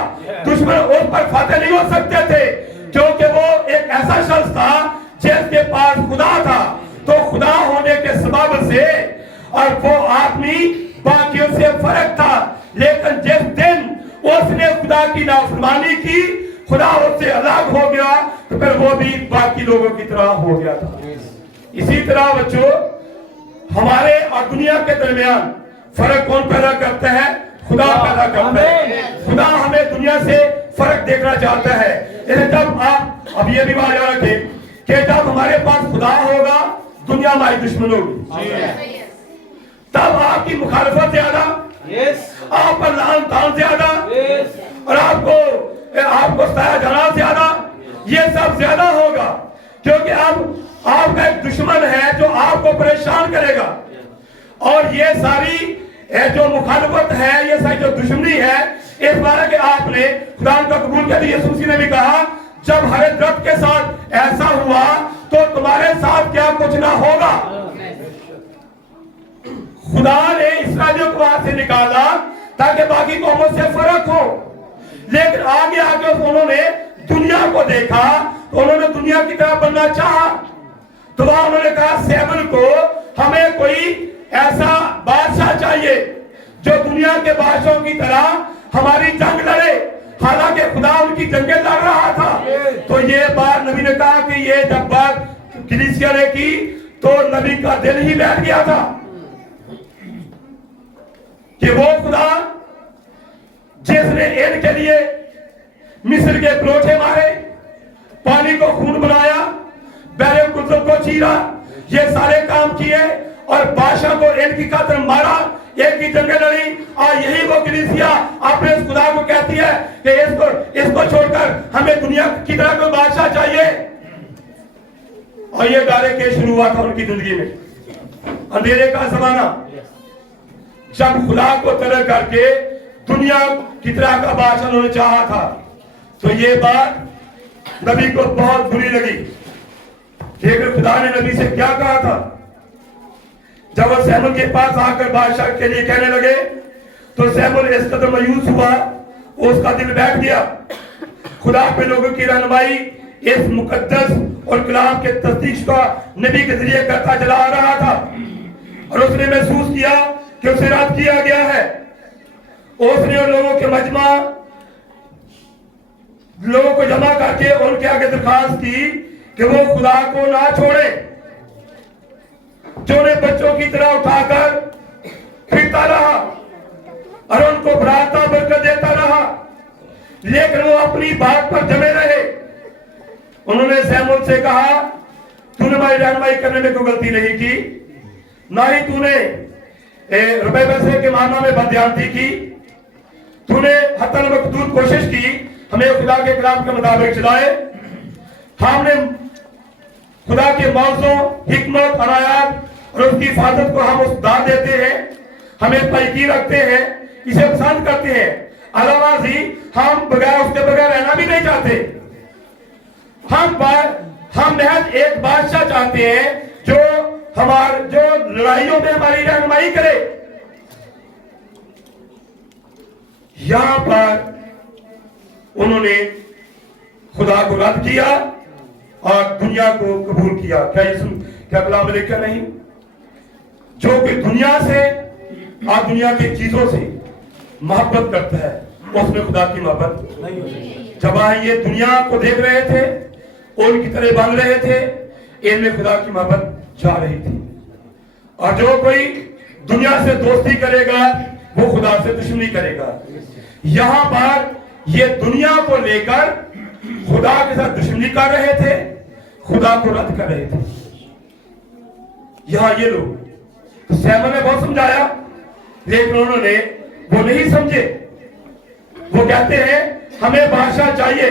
दुश्मन उस पर फाते नहीं हो सकते थे, क्योंकि वो एक ऐसा शख्स था जिसके पास खुदा था। तो खुदा होने के सबब से और वो आदमी बाकियों से फर्क था। लेकिन जिस दिन उसने खुदा की नाफरमानी की, खुदा उससे अलग हो गया तो फिर वो भी बाकी लोगों की तरह हो गया था। इसी तरह बच्चों, हमारे और दुनिया के दरमियान फर्क कौन पैदा करता है? खुदा पैदा करता है। खुदा हमें दुनिया से फर्क देखना चाहता है। जब आप अब ये भी बात याद रखें कि जब हमारे पास खुदा होगा, दुनिया हमारी दुश्मन होगी। तब आपकी मुखालफत ज्यादा, आप पर लान तान ज्यादा, और आपको सताया जाना ज्यादा, ये सब ज्यादा होगा, क्योंकि अब आपका एक दुश्मन है जो आपको परेशान करेगा। और ये सारी जो मुखालफत है, ये सारी जो दुश्मनी है, इस बारे के आपने खुदा का कबूल किया। यीशु मसीह ने भी कहा, जब हरे दरख्त के साथ ऐसा हुआ तो तुम्हारे साथ क्या कुछ ना होगा। खुदा ने इस्राएलियों को वहां से निकाला ताकि बाकी कौमों से फर्क हो, लेकिन आगे आगे उन्होंने दुनिया को देखा तो उन्होंने दुनिया की तरह बनना चाहा। तो वहां उन्होंने कहा, सैमुएल को हमें कोई ऐसा बादशाह चाहिए जो दुनिया के बादशाहों की तरह हमारी जंग लड़े। हालांकि खुदा उनकी जंगें लड़ रहा था। तो ये बात नबी ने कहा कि ये जब बात कलीसिया ने की तो नबी का दिल ही बैठ गया था कि वो खुदा जिसने इनके लिए मिस्र के पलोठे मारे, पानी को खून बनाया, बैरे कुतुब को चीरा, ये सारे काम किए और बादशाह को इनकी खातिर मारा, एक की जंग लड़ी। और यही वो कलीसिया अपने इस खुदा को कहती है कि इसको छोड़कर हमें दुनिया की तरह कोई बादशाह चाहिए। और ये डायरेक्ट शुरू हुआ था उनकी जिंदगी में, अंधेरे का जमाना, जब खुदा को तरह करके दुनिया की तरह का बादशाह उन्होंने चाहा था। तो ये बात नबी को बहुत बुरी लगी। लेकिन खुदा ने नबी से क्या कहा था? जब वो सैमुएल के पास आकर बादशाह के लिए कहने लगे तो सैमुएल इस कदर मायूस हुआ, उसका दिल बैठ गया। खुदा पे लोगों की रहनुमाई इस मुकद्दस और कलाम के तस्दीक का नबी के जरिए करता चला आ रहा था, और उसने महसूस किया कि उसे रद्द किया गया है। उसने उन लोगों के मजमा लोगों को जमा करके उनके आगे दरखास्त की कि वो खुदा को ना छोड़े, जो उन्हें बच्चों की तरह उठाकर फिरता रहा और उनको बढ़ाता बरकत देता रहा, लेकिन वो अपनी बात पर जमे रहे। उन्होंने सैमुएल से कहा, तूने हमारी रहनुमाई करने में कोई गलती नहीं की, ना ही तूने रुपए पैसे के मामला में बदयानती की, तूने हतन मकदूर कोशिश की हमें खुदा के कलाम के मुताबिक चलाए। हमने खुदा के मौजों, हिकमत, अनायात और उसकी हिफाजत को हम उस दाद देते हैं, हमें पैकी रखते हैं, इसे पसंद करते हैं। अलावा जी हम बगैर उसके बगैर रहना भी नहीं चाहते। हम महज एक बादशाह चाहते हैं जो लड़ाइयों में हमारी रहनुमाई करे। यहां पर उन्होंने खुदा को रद्द किया और दुनिया को कबूल किया। क्या कलाम में लिखा नहीं, जो कि दुनिया से और दुनिया की चीजों से मोहब्बत करता है उसमें खुदा की मोहब्बत नहीं होती। जब ये दुनिया को देख रहे थे, उनकी तरह बन रहे थे, इनमें खुदा की मोहब्बत जा रही थी। और जो कोई दुनिया से दोस्ती करेगा वो खुदा से दुश्मनी करेगा। यहां पर ये दुनिया को लेकर खुदा के साथ दुश्मनी कर रहे थे, खुदा को रद्द कर रहे थे। यहां ये लोग तो सैमुएल ने बहुत समझाया, लेकिन उन्होंने वो नहीं समझे। वो कहते हैं हमें बादशाह चाहिए,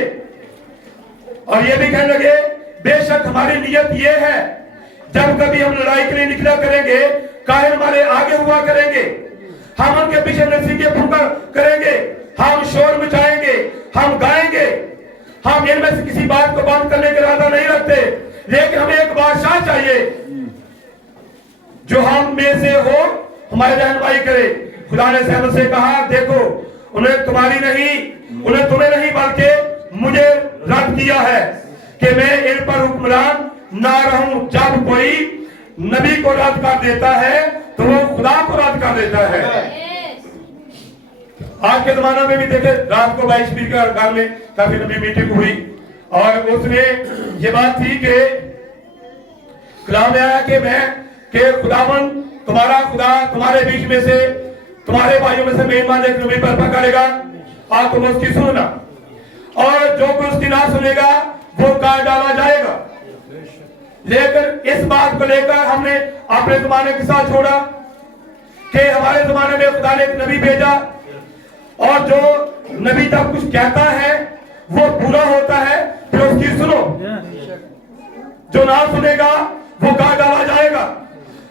और ये भी कहने लगे बेशक हमारी नियत ये है, जब कभी हम लड़ाई के लिए निकला करेंगे, काहिर हमारे आगे हुआ करेंगे, हम उनके पीछे नसीके फूंका करेंगे, हम शोर मचाएंगे, हम गाएंगे। हम इनमें से किसी बात को बंद करने का इरादा नहीं रखते, लेकिन हमें एक बादशाह चाहिए जो हम में से हो, हमारी रहनुमाई करे। खुदा ने सैमुएल से कहा, देखो उन्हें तुम्हारी नहीं, उन्हें तुम्हें नहीं बल्कि मुझे रद्द किया है कि मैं इन पर हुक्मरान ना रहूं। जब कोई नबी को रद्द कर देता है तो वो खुदा को रद्द कर देता है। आज के जमाना में भी देखे, रात को भाई स्पीकर गांव में काफी लंबी मीटिंग हुई और उसमें ये बात थी कि कलाम में आया कि खुदावन तुम्हारा खुदा तुम्हारे बीच में से, तुम्हारे भाइयों में से मेहमान एक नबी बर्पा करेगा और तुम उसकी सुनना, और जो कोई उसकी ना सुनेगा वो काट डाला जाएगा। लेकिन इस बात को लेकर हमने अपने जमाने के साथ छोड़ा कि हमारे जमाने में खुदा ने एक नबी भेजा और जो नबी जब कुछ कहता है वो पूरा होता है, फिर उसकी सुनो, जो ना सुनेगा वो काट डाला जाएगा।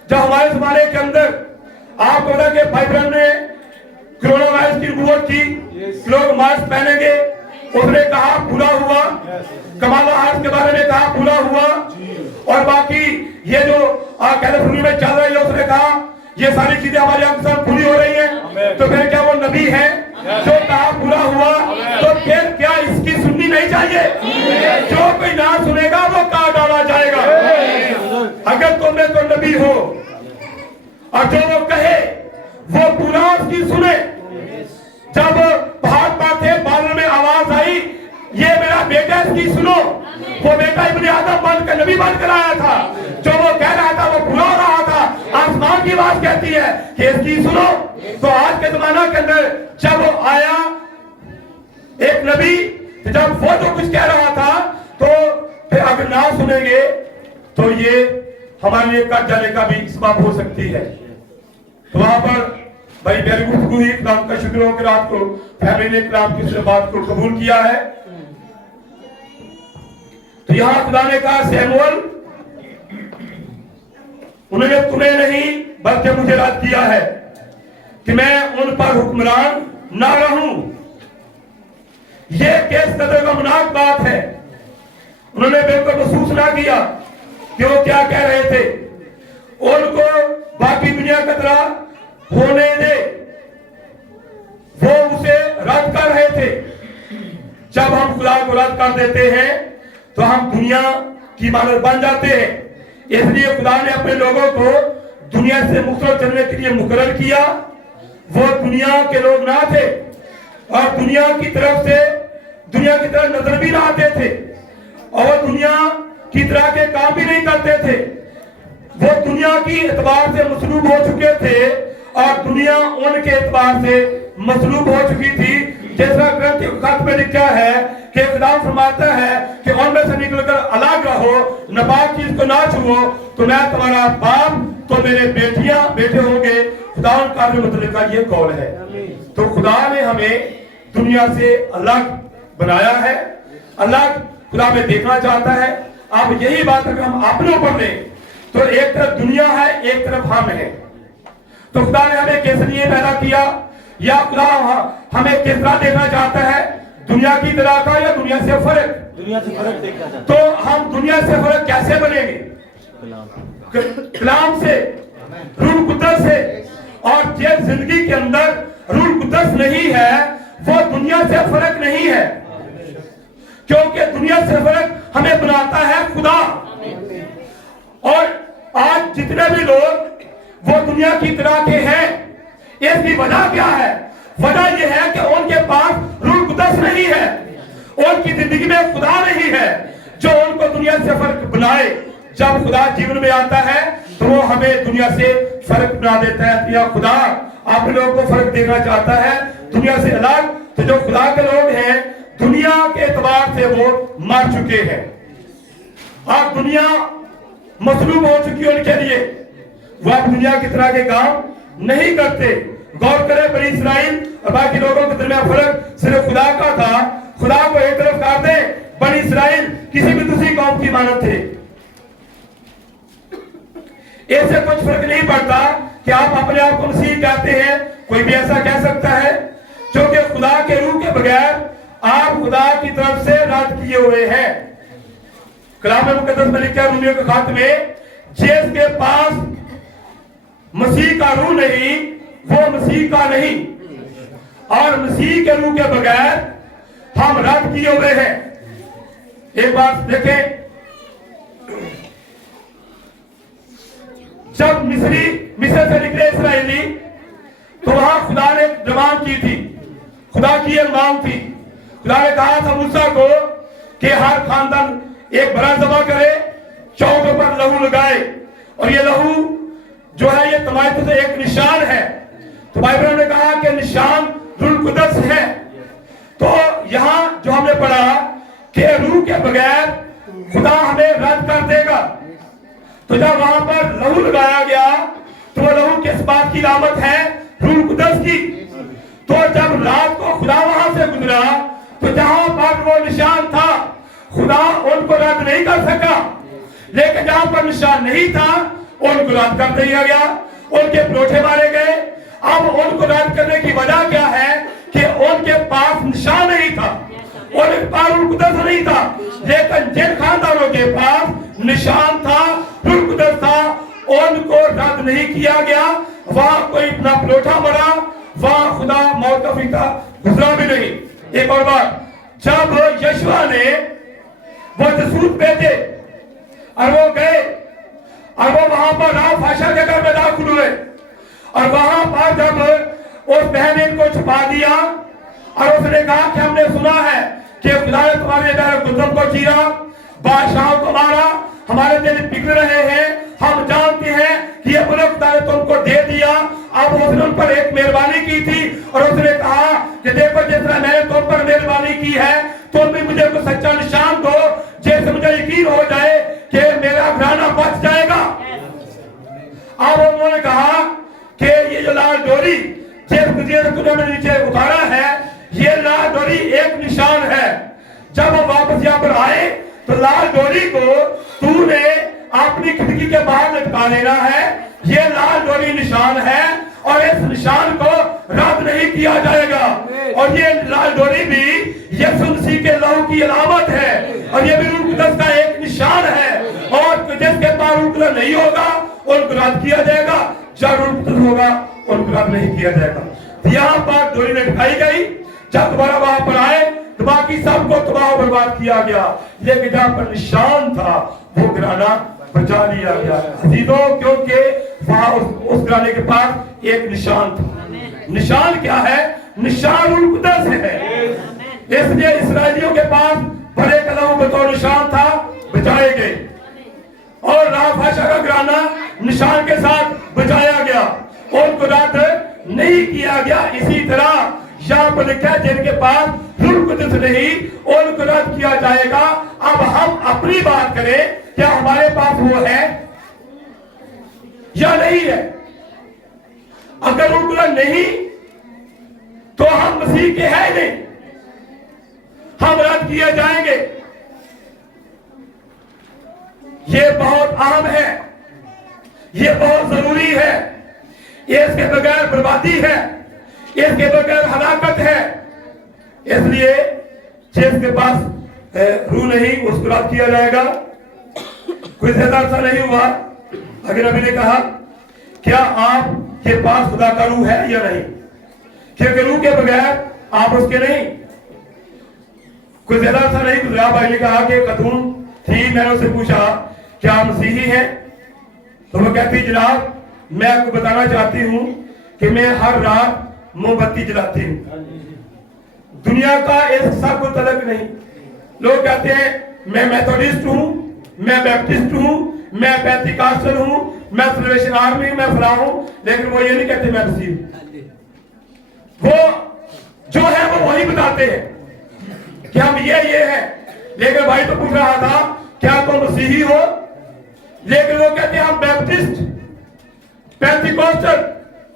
जब हमारे जमाने के अंदर आपको पता कि भाई बहन ने कोरोना वायरस की नबूवत की, लोग मास्क पहनेंगे, उसने कहा पूरा हुआ, कमाला हार्ट के बारे में कहा पूरा हुआ, और बाकी ये जो कैलिफोर्निया में चल रही है उसने कहा ये सारी चीजें हमारे यहाँ साथ पूरी हो रही है। तो फिर क्या वो नबी है जो कहा पूरा हुआ? तो फिर क्या इसकी सुननी नहीं चाहिए? जो कोई ना सुनेगा वो काट डाला जाएगा। अगर तुमने तो नबी हो और जो वो कहे वो पूरा उसकी सुने। जब भाग थे बादल में आवाज आई ये मेरा बेटा, इसकी सुनो, वो बेटा इब्ने आदम बनकर नबी बनकर आया था, जो वो कह रहा था वो पूरा हो रहा था। आसमान की आवाज कहती है कि इसकी सुनो। तो आज के जमाना के अंदर जब वो आया एक नबी, जब वो जो कुछ कह रहा था तो फिर अगर ना सुनेंगे तो ये हमारे लिए कट जाने का भी सबब हो सकती है। तो वहां पर भाई मेरी गुफ्तगू हुई, कलाम का शुक्र हो कि रात को फैमिली ने कलाम की इस बात को कबूल किया है। तो यहां खुदा ने कहा सैमुअल उन्होंने तुम्हें नहीं बल्कि मुझे रद्द किया है कि मैं उन पर हुक्मरान ना रहूं। यह किस कदर गमनाक बात है। उन्होंने बिल्कुल महसूस ना किया कि वो क्या कह रहे थे। उनको बाकी दुनिया का तरह होने दे, वो उसे रद्द कर रहे थे। जब हम खुदा को रद्द कर देते हैं तो हम दुनिया की मानव बन जाते हैं। इसलिए खुदा ने अपने लोगों को दुनिया से मुख्तलिफ चलने के लिए मुकर्रर किया। वो दुनिया के लोग ना थे और दुनिया की तरफ नजर भी ना आते थे और दुनिया की तरह के काम भी नहीं करते थे। वो दुनिया की एतबार से मसलूब हो चुके थे और दुनिया उनके एतबार से मसलूब हो चुकी थी। जैसा ग्रंथ खत में लिखा है कि खुदा फरमाता है कि उनमें से निकलकर अलग रहो, नापाक चीज को ना छुओ, तो मैं तुम्हारा बाप, तो मेरे बेटियां बेटे होंगे। खुदा का मतलब का ये कौल है। तो खुदा ने हमें दुनिया से अलग बनाया है, अलग खुदा में देखना चाहता है। अब यही बात अगर हम अपने ऊपर लें तो एक तरफ दुनिया है, एक तरफ हम है। तो खुदा ने हमें किस लिए पैदा किया, या खुदा हमें किस तरह देखना चाहता है, दुनिया की तरह का या दुनिया से फर्क? दुनिया से फर्क देखना चाहता है। तो हम दुनिया से फर्क कैसे बनेंगे? कलाम से, रूह कुद्दस से। और जिस जिंदगी के अंदर रूह कुद्दस नहीं है वो दुनिया से फर्क नहीं है, क्योंकि दुनिया से फर्क हमें बनाता है खुदा। और आज जितने भी लोग वो दुनिया की तरह के हैं, इसकी वजह क्या है? वजह यह है कि उनके पास रूह कुद्दस नहीं है, उनकी जिंदगी में खुदा नहीं है जो उनको दुनिया से फर्क बनाए। जब खुदा जीवन में आता है तो वो हमें दुनिया से फर्क बना देता है। या खुदा आप लोगों को फर्क देना चाहता है दुनिया से अलग। तो जो खुदा के लोग हैं दुनिया के एतबार से वो मर चुके हैं और दुनिया मसलूब हो चुकी है उनके लिए। वो अब दुनिया की तरह के काम नहीं करते। गौर करें, बनी इस्राइल और बाकी लोगों के दरमियान फर्क सिर्फ खुदा का था। खुदा को एक तरफ कर दे, बनी इस्राइल किसी भी दूसरी कौम की मानत थे। इससे कुछ फर्क नहीं पड़ता कि आप अपने आप को मसीह कहते हैं। कोई भी ऐसा कह सकता है क्योंकि खुदा के रूह के बगैर आप खुदा की तरफ से रद्द किए हुए हैं। कलाम मुकद्दस में लिखा है रोमियो के खत में, जिसके पास मसीह का रूह नहीं वो मसीह का नहीं, और मसीह के रूह के बगैर हम रद्द किए हुए हैं। एक बात देखें, जब मिस्र से निकले इस्राएली तो वहां खुदा ने डिमांड की थी खुदा की एक मांग थी। खुदा ने कहा था मूसा को कि हर खानदान एक बड़ा जबा करे, चौकों पर लहू लगाए, और ये लहू जो है ये तुम्हारे से एक निशान है। तो बाइबल ने कहा कि निशान रूह कुदस है। तो यहाँ जो हमने पढ़ा कि रूह के बगैर खुदा हमें रद्द कर देगा। तो जब वहां पर लहू लगाया गया तो वो लहू किस बात की अलामत है? रूह कुदस की। तो जब रात को खुदा वहां से गुजरा तो जहां पर वो निशान था खुदा उनको रद्द नहीं कर सका, लेकिन जहां पर निशान नहीं था उनको रद्द कर दिया गया, उनके प्रोठे मारे गए। अब उनको रद्द करने की वजह क्या है कि उनके पास निशान नहीं था, उनके पास रूह कुदस नहीं था। लेकिन जिन खानदानों के पास निशान था, रूह कुदस था, उनको रद्द नहीं किया गया। वहां कोई अपना प्रोठा मरा, वहां खुदा मौत का फरिश्ता गुजरा भी नहीं। एक और बात, जब यशुआ ने वो दसूत भेजे और वो गए और वो वहां पर राव फाशा के घर में दाखिल हुए, और वहां पर जब उस बहन ने इनको छुपा दिया और उसने कहा कि हमने सुना है कि खुदा ने तुम्हारे गुलाम को चीरा, बादशाह को मारा, हमारे दिल पिघल रहे हैं, हम जानते हैं कि ये मुल्क खुदा ने तुमको दे दिया। अब उसने उन पर एक मेहरबानी की थी और उसने कहा कि देखो जिस तरह मैंने तुम पर मेहरबानी की है, तुम भी मुझे कोई सच्चा निशान दो जैसे मुझे यकीन हो जाए कि मेरा घराना बच जाएगा। अब उन्होंने कहा कि ये जो लाल डोरी तुमने नीचे उतारा है, ये लाल डोरी एक निशान है। जब हम वापस यहाँ पर आए तो लाल डोरी को तूने अपनी खिड़की के बाहर लटका लेना है। ये लाल डोरी निशान है और इस निशान को रद्द नहीं किया जाएगा। और ये लाल डोरी भी यीशु मसीह के लहू की अलामत है और ये भी रूह कुदस का एक निशान है। और जिसके पास रूह कुदस नहीं होगा उनको रद्द किया जाएगा, जब रूह कुदस होगा उनको रद्द नहीं किया जाएगा। यहाँ पर डोरी लटकाई गई, जब दोबारा वहां पर आए तो बाकी सबको तबाह बर्बाद किया गया, लेकिन जहां पर निशान था वो घराना बचा लिया गया। अजीजों, क्योंकि वहां उस घराने के पास एक निशान था। निशान क्या है? निशान रूह कुदस है। इसलिए इस्राएलियों के पास बड़े कलम बतौर निशान था, बचाए गए, और राव बादशाह का घराना निशान के साथ बचाया गया, उनको रद्द नहीं किया गया। इसी तरह यहाँ पर लिखा है जिनके पास रूह कुदस नहीं उनको रद्द किया जाएगा। अब हम अपनी बात करें, क्या हमारे पास वो है या नहीं है? अगर रूह कुदस नहीं तो हम मसीह के हैं नहीं, हम रद्द किए जाएंगे। ये बहुत अहम है, ये बहुत जरूरी है, इसके बगैर बर्बादी है, इसके बगैर हलाकत है। इसलिए जिसके पास रूह नहीं उसको रद्द किया जाएगा। कोई ज्यादा अर्सा नहीं हुआ। अगर अभी ने कहा क्या आपके पास खुदा का रूह है या नहीं, क्योंकि रूह के बगैर आप उसके नहीं। कोई ज्यादा अर्सा नहीं गुजरा, भाई ने कहा कि खतून थी, मैंने उससे पूछा क्या आप मसीही हैं? तो वो कहती जनाब मैं आपको बताना चाहती हूँ कि मैं हर रात मोमबत्ती जलाती हूँ। दुनिया का इस सब को तलक नहीं। लोग कहते हैं मैं मेथोडिस्ट हूँ, मैं बैप्टिस्ट हूँ, मैं पेंटिकॉस्टल हूँ, मैं सल्वेशन आर्मी, मैं फलां हूँ, लेकिन वो ये नहीं कहते मैं मसीह हूँ। वो जो है वो वही बताते हैं कि हम ये है। लेकिन भाई तो पूछ रहा था क्या तुम मसीही हो, लेकिन वो कहते हैं हम बैप्टिस्ट, पेंटिकॉस्टल,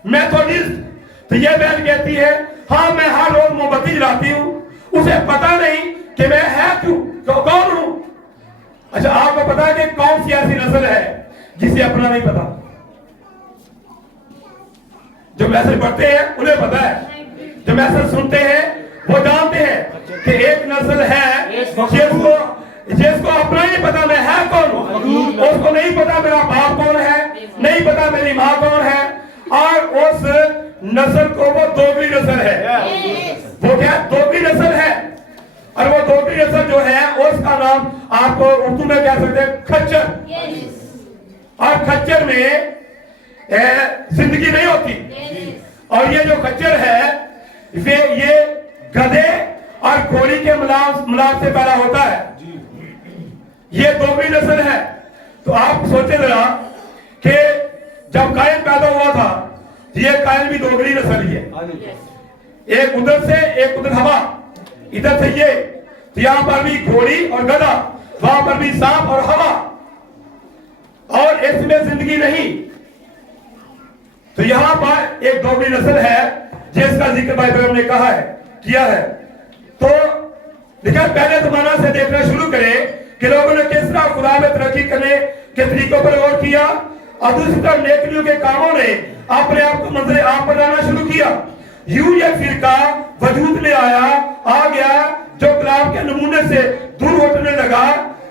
मेथोडिस्ट। तो ये बहन कहती है हाँ मैं हर रोज मोमबत्ती जलाती हूँ, उसे पता नहीं कि मैं है क्यों, कौन हूं। अच्छा, आपको पता है कि कौन सी ऐसी नस्ल है जिसे अपना नहीं पता? जो मैसेज पढ़ते हैं उन्हें पता है, जो मैसेज सुनते हैं वो जानते हैं कि एक नस्ल है जिसको अपना ही पता मैं है कौन हूं, उसको नहीं पता मेरा बाप कौन है, नहीं पता मेरी माँ कौन है, और उस नस्ल को वो दोगली नस्ल है। वो क्या दोगली नस्ल है? और वो दोगली नस्ल जो है उसका नाम आपको उर्दू में कह सकते हैं खच्चर। और खच्चर में जिंदगी नहीं होती। और ये जो खच्चर है ये गधे और घोड़ी के मिलाप से पैदा होता है। ये दोगली नस्ल है। तो आप सोचे जरा कि जब कायन पैदा हुआ था, ये कायन भी दोगली नस्ल ही है। एक उधर से एक उधर हवा, इधर से ये, तो यहां पर भी घोड़ी और गधा, वहां पर भी सांप और हवा, और इसमें जिंदगी नहीं। तो यहां पर एक दोगली नस्ल है जिसका जिक्र बाइबल ने कहा है, किया है। तो देखिए पहले जमाना से देखना शुरू करें कि लोगों ने किस तरह खुदा में तरक्की करने के तरीकों पर गौर किया, और दूसरी तरफ नेकियों के कामों ने अपने आप को मंजरे आप पर लाना शुरू किया। यूं ये फिरका वजूद में आ गया जो कलाम के नमूने से दूर हटने लगा।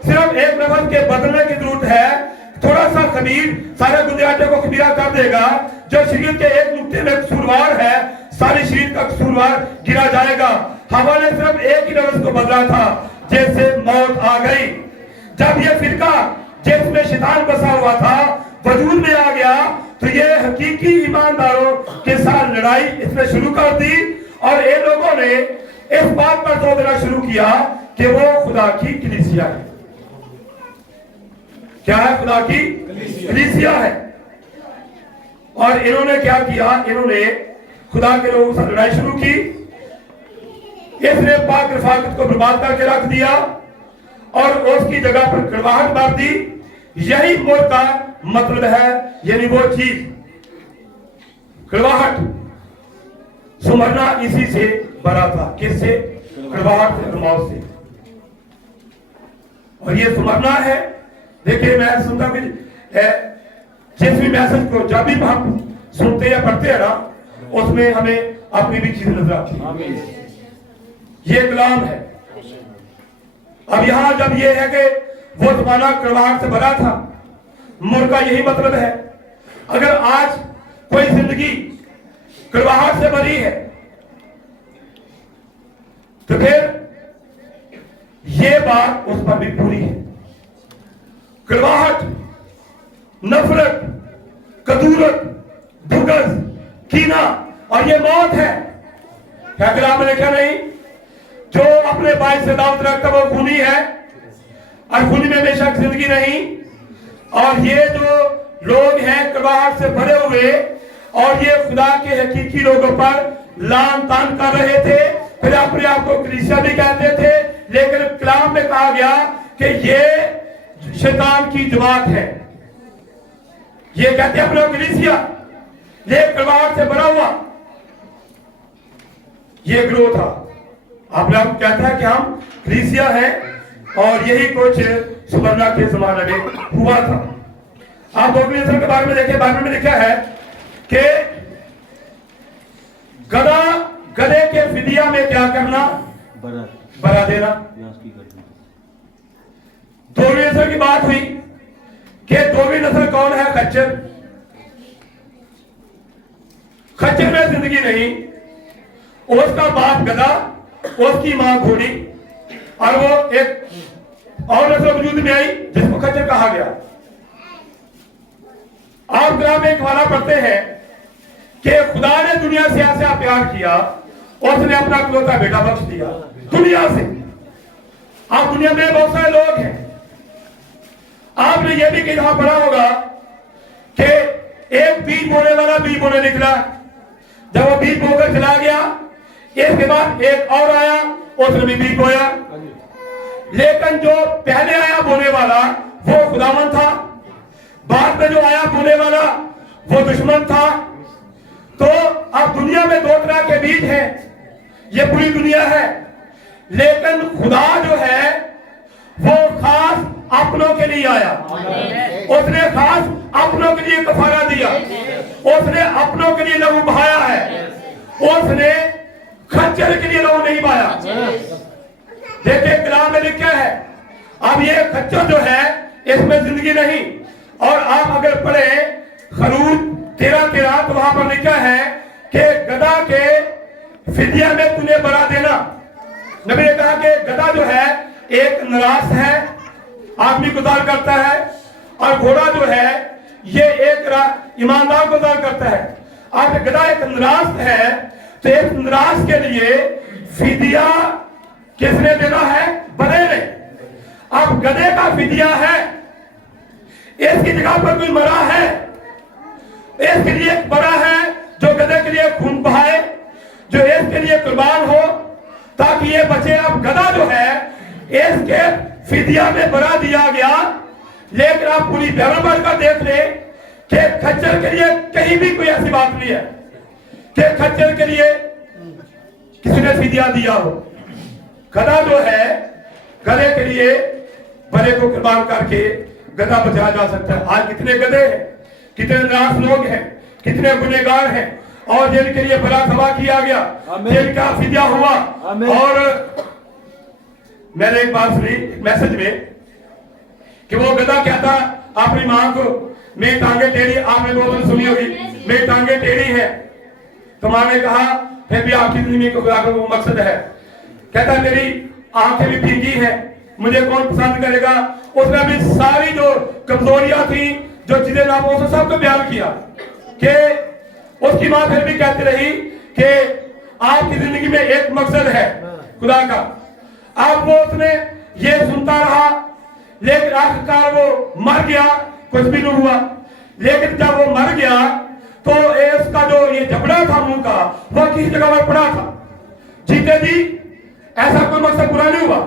सिर्फ एक लफ्ज के बदलने की जरूरत है। थोड़ा सा खमीर सारे गुंजाइशों को खमीरा कर देगा। जो शरीयत के एक नुक्ते में कसूरवार है, सारी शरीयत का कसूरवार गिरा जाएगा। हवा ने सिर्फ एक ही लफ्ज को बदला था, जैसे मौत आ गई। जब ये फिरका जिसमें शैतान बसा हुआ था वजूद में आ गया, तो ये हकीकी ईमानदारों के साथ लड़ाई इसने शुरू कर दी, और इन लोगों ने इस बात पर जोर देना शुरू किया कि वो खुदा की कलीसिया है। क्या है? खुदा की कलीसिया है। और इन्होंने क्या किया? इन्होंने खुदा के लोगों से लड़ाई शुरू की। इसने पाक रफाकत को बर्बाद करके रख दिया और उसकी जगह पर कड़वाहट मार दी। यही मौत का मतलब है, यानी वो चीज कड़वाहट। सुमरना इसी से भरा था। किससे? कड़वाहट से, मौत से। और ये सुमरना है। देखिए मैं सुनता भी जिस भी मैसेज को जब भी हम सुनते या पढ़ते हैं ना, उसमें हमें अपनी भी चीज नजर आती है। ये कलाम है। अब यहां जब ये है कि वो जमाना कड़वाहट से भरा था, मोर का यही मतलब है। अगर आज कोई जिंदगी कड़वाहट से भरी है, तो फिर ये बात उस पर भी पूरी है। कड़वाहट, नफरत, कदूरत, बुग़्ज़, कीना, और ये मौत है। क्या कलाम में लिखा नहीं? जो अपने भाई से दावत रखता वो खूनी है, और खूनी में बेशक जिंदगी नहीं। और ये जो लोग हैं कड़वाहट से भरे हुए, और ये खुदा के हकीकी लोगों पर लान तान कर रहे थे, फिर अपने आप को कलीसिया भी कहते थे। लेकिन कलाम में कहा गया कि ये शैतान की जमात है। ये कहते हैं अपने कलीसिया, ये कड़वाहट से भरा हुआ ये ग्रोह था। अपने आप कहता है कि हम कलीसिया हैं, और यही कुछ सुमरना के जमाने में हुआ था। आप दोगली नस्ल के बारे में देखिए, बाइबल में लिखा है कि गधे के फिदिया में क्या करना? बरा देना। दोगली नस्ल की बात हुई कि दोगली नस्ल कौन है? खच्चर। खच्चर में जिंदगी नहीं। उसका बाप गधा, उसकी मां घोड़ी, और वो एक और नस्ल वजूद में आई जिसको खच्चर कहा गया। आप कलाम में एक वाला पढ़ते हैं कि खुदा ने दुनिया से ऐसा प्यार किया, उसने अपना इकलौता बेटा बख्श दिया दुनिया से। आप दुनिया में बहुत सारे लोग हैं। आपने ये भी कहीं पढ़ा होगा कि एक बीज बोने वाला बीज बोने निकला। जब वो बीज बोकर चला गया, इसके बाद एक और आया, उसने भी बीज बोया। लेकिन जो पहले आया बोने वाला वो खुदावन था, बाद में जो आया बोने वाला वो दुश्मन था। तो अब दुनिया में दो तरह के बीज हैं। ये पूरी दुनिया है, लेकिन खुदा जो है वो खास अपनों के लिए आया। उसने खास अपनों के लिए कफारा दिया। उसने अपनों के लिए लहू बहाया है। उसने खच्चर के लिए लहू नहीं बहाया। देखिए कलाम में लिखा है, अब ये खच्चर जो है इसमें जिंदगी नहीं। और आप अगर पढ़े खरूज 13:13, तो वहां पर लिखा है कि गधा के फिदिया में तूने बरा देना। नबी ने कहा कि गधा जो है एक निराश है, आदमी गुजार करता है, और घोड़ा जो है ये एक ईमानदार गुजार करता है। अब गधा एक निराश है, तो एक निराश के लिए फिदिया किसने देना है? बड़े ने। अब गधे का फिदिया है, इसकी जगह पर कोई मरा है, इसके लिए बड़ा है जो गधे के लिए खून बहाए, जो इसके लिए कुर्बान हो ताकि ये बचे। अब गधा जो है इसके फिदिया में बड़ा दिया गया। लेकिन आप पूरी बाइबल पढ़कर देख ले कि खच्चर के लिए कहीं भी कोई ऐसी बात नहीं है कि खच्चर के लिए किसी ने फिदिया दिया हो। गधा जो है, गधे के लिए बड़े को कुर्बान करके गधा बचाया जा सकता है। आज कितने गधे हैं, कितने निराश लोग हैं, कितने गुनहगार हैं और जिनके लिए बड़ा खबा किया गया, जिनका फिदिया हुआ। और मैंने एक बात सुनी मैसेज में कि वो गधा कहता अपनी मां को, मेरी टांगे टेढ़ी, आपने बहुत सुनी होगी, मेरी टांगे टेढ़ी है। तो मां ने कहा फिर भी आपकी जिंदगी को वो मकसद है। कहता मेरी आंखें भी भीगी हैं, मुझे कौन पसंद करेगा। उसने भी सारी जो कमजोरियां थी, जो चीजें ना, वो सबको बयान किया कि उसकी मां फिर भी कहती रही कि आपकी जिंदगी में एक मकसद है खुदा का। अब वो उसने ये सुनता रहा, लेकिन आखिरकार वो मर गया, कुछ भी नहीं हुआ। लेकिन जब वो मर गया तो इसका जो ये जबड़ा था मुंह का, वो किसी जगह पर पड़ा था। जीते जी ऐसा कोई मकसद पूरा नहीं हुआ।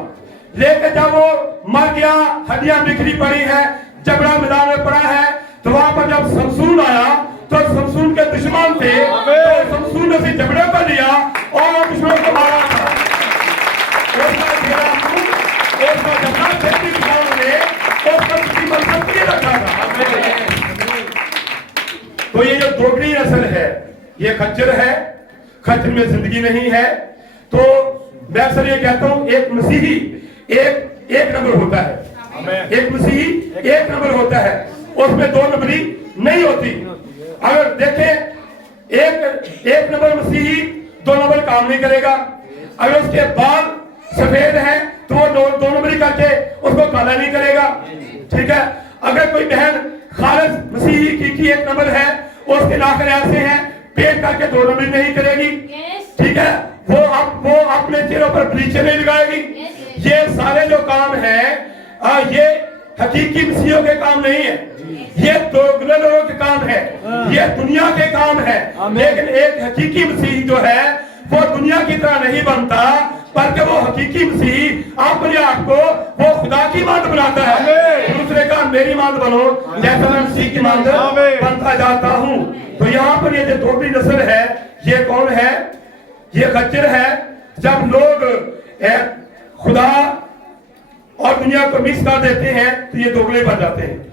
लेकिन जब वो मर गया, हड्डियां बिखरी पड़ी है, जबड़ा मैदान में पड़ा है, तो वहां पर जब शमशून आया तो शमशून के दुश्मन थे, तो शमशून ने उसे जबड़े पर लिया और दुश्मन को मारा था। तो ये जो दोगली नस्ल है, ये खच्चर है, खच्चर में जिंदगी नहीं है। तो मैं अक्सर ये कहता हूं एक मसीही एक नंबर होता है, एक मसीही एक नंबर होता है, उसमें दो नंबरी नहीं होती। अगर देखें एक नंबर मसीही दो नंबर काम नहीं करेगा। अगर उसके बाल सफेद है तो वो दो नंबरी करके उसको काला नहीं करेगा, ठीक है। अगर कोई बहन खालिस मसीही की एक नंबर है, उसके नाखून ऐसे हैं, पेट करके दो नंबरी नहीं करेगी, ठीक है। वो अपने चेहरों पर ब्लीच नहीं लगाएगी। ये सारे जो काम है ये हकीकी मसीहियों के काम नहीं है, ये दोगले लोगों के काम है, ये दुनिया के काम है। लेकिन एक हकीकी मसीही जो है वो दुनिया की तरह नहीं बनता, बल्कि वो हकीकी मसीह अपने आप को वो खुदा की मांद बनाता है। दूसरे का मेरी मांद बनो जैसा मैं मसीह की मांद बनता जाता हूँ। तो यहाँ पर ये जो दोगली नस्ल है, ये कौन है? ये खच्चर है। जब लोग खुदा और दुनिया को मिक्स कर देते हैं तो ये दोगले बन जाते हैं।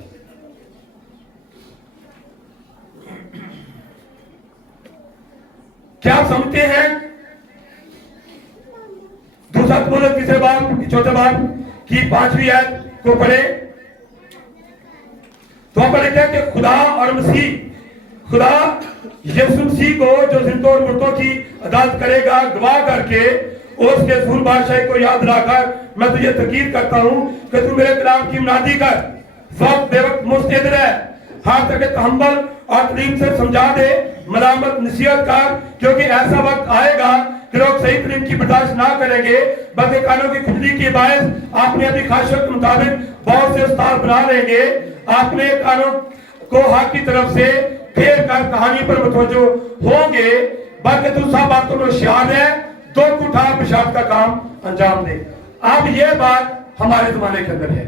क्या आप समझते हैं? दूसरा बोले तीसरे बार चौथे बार की 5वीं आयत को पढ़े तो वहां पर लिखा है कि खुदा और मसीह, खुदा यीशु मसीह को जो जिंदों और मुर्दों की अदालत करेगा, गवाह करके उसके सूल बादशाही को याद रखकर मैं तुझे तकीद करता हूं कि तू मेरे कलाम की मुनादी कर, वक्त बेवक्त मुस्तैद रह, हाथ तक तहम्मुल और तलीम से समझा दे, मलामत नसीहत कर, क्योंकि ऐसा वक्त आएगा कि लोग सही तरीके की बर्दाश्त ना करेंगे, बल्कि कानों की खुजली के बायस आपने अपनी ख्वाहिशों के मुताबिक बहुत से उस्ताद बना लेंगे। आपने कानों को हक की तरफ से फेर कर कहानी पर मुतवज्जो होंगे, बल्कि तू सब बातों में होशियार है, दो कुठा पेशाब का काम अंजाम दे। अब ये बात हमारे जमाने के अंदर है।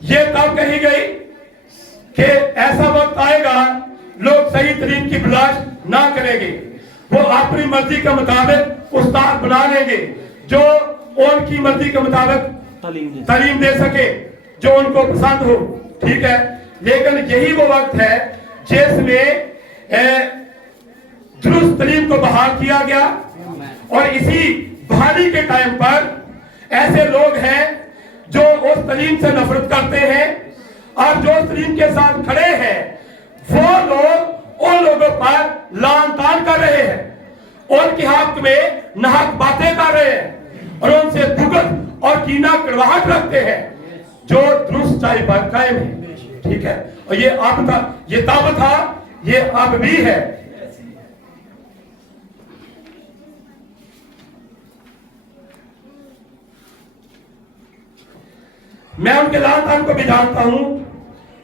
ये तब कही गई कि ऐसा वक्त आएगा लोग सही तरीके की बर्दाश्त ना करेंगे, वो अपनी मर्जी के मुताबिक उस्ताद बना लेंगे जो उनकी मर्जी के मुताबिक तालीम दे सके, जो उनको पसंद हो, ठीक है। लेकिन यही वो वक्त है जिसमें दुरुस्त तालीम को बहाल किया गया, और इसी बहाली के टाइम पर ऐसे लोग हैं जो उस तालीम से नफरत करते हैं और जो उस तालीम के साथ खड़े हैं, वो लोग उन लोगों पर लान तान कर रहे हैं, उनके हक में नाहक बातें कर रहे हैं और उनसे दुगध और कीना कड़वाहट रखते हैं जो दुरुस्त चाई पर कायम है, ठीक है। और ये अब था, ये तब था, ये अब भी है। میں ان کے لعن طعن کو بھی جانتا ہوں.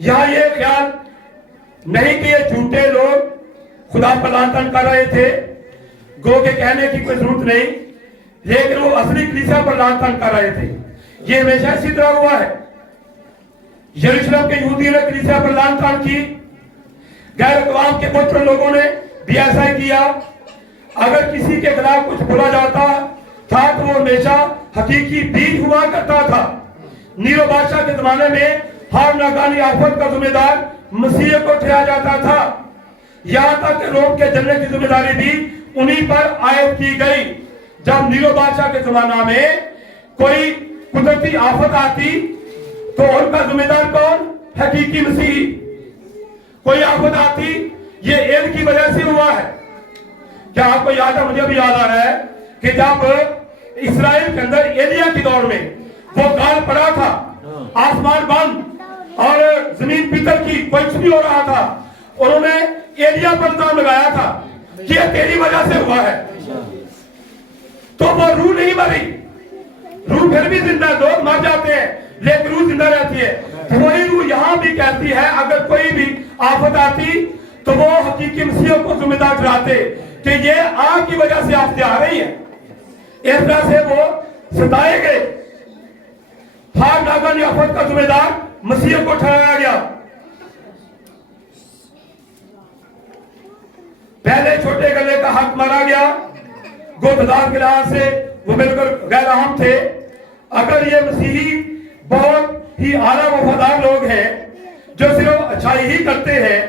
یہاں یہ خیال نہیں کہ یہ جھوٹے لوگ خدا پر لعن طعن کر رہے تھے, گو کے کہنے کی کوئی ضرورت نہیں, لیکن وہ اصلی کلیسا پر لعن طعن کر رہے تھے. یہ ہمیشہ اسی طرح ہوا ہے. یروشلم کے یہودیوں نے کلیسا پر لعن طعن کی, غیر اقوام کے بہت سارے لوگوں نے بھی ایسا ہی کیا. اگر کسی کے خلاف کچھ بولا جاتا تھا تو وہ ہمیشہ حقیقی بیج ہوا کرتا تھا. نیرو بادشاہ کے زمانے میں ہر ناگانی آفت کا ذمہ دار مسیح کو ٹھہرایا جاتا تھا, یہاں تک کہ روم کے جلنے کی ذمہ داری بھی انہی پر عائد کی گئی. جب نیرو بادشاہ کے زمانہ میں کوئی قدرتی آفت آتی تو ان کا ذمہ دار کون؟ حقیقی مسیح. کوئی آفت آتی یہ ایل کی وجہ سے ہوا ہے. کیا آپ کو یاد ہے؟ مجھے بھی یاد آ رہا ہے کہ جب اسرائیل کے اندر ایلیا کی دور میں وہ گال پڑا تھا, آسمان بند اور زمین پیتل کی, کوئی کچھ نہیں ہو رہا تھا, انہوں نے ایلیا پر الزام لگایا تھا کہ یہ تیری وجہ سے ہوا ہے. تو وہ روح نہیں مری, روح پھر بھی زندہ ہے, لوگ مر جاتے ہیں لیکن روح زندہ رہتی ہے. وہی روح یہاں بھی کہتی ہے اگر کوئی بھی آفت آتی تو وہ حقیقی مسیحوں کو ذمہ دار ٹھہراتے کہ یہ آپ کی وجہ سے آفتیں آ رہی ہیں. اس طرح سے وہ ستائے گئے. ہر ناگانی آفت کا ذمہ دار مسیحوں کو ٹھہرایا گیا. پہلے چھوٹے گلے کا حق مارا گیا, گوتدار کے لحاظ سے وہ بالکل غیر اہم تھے. اگر یہ مسیحی بہت ہی اعلیٰ وفادار لوگ ہیں جو صرف اچھائی ہی کرتے ہیں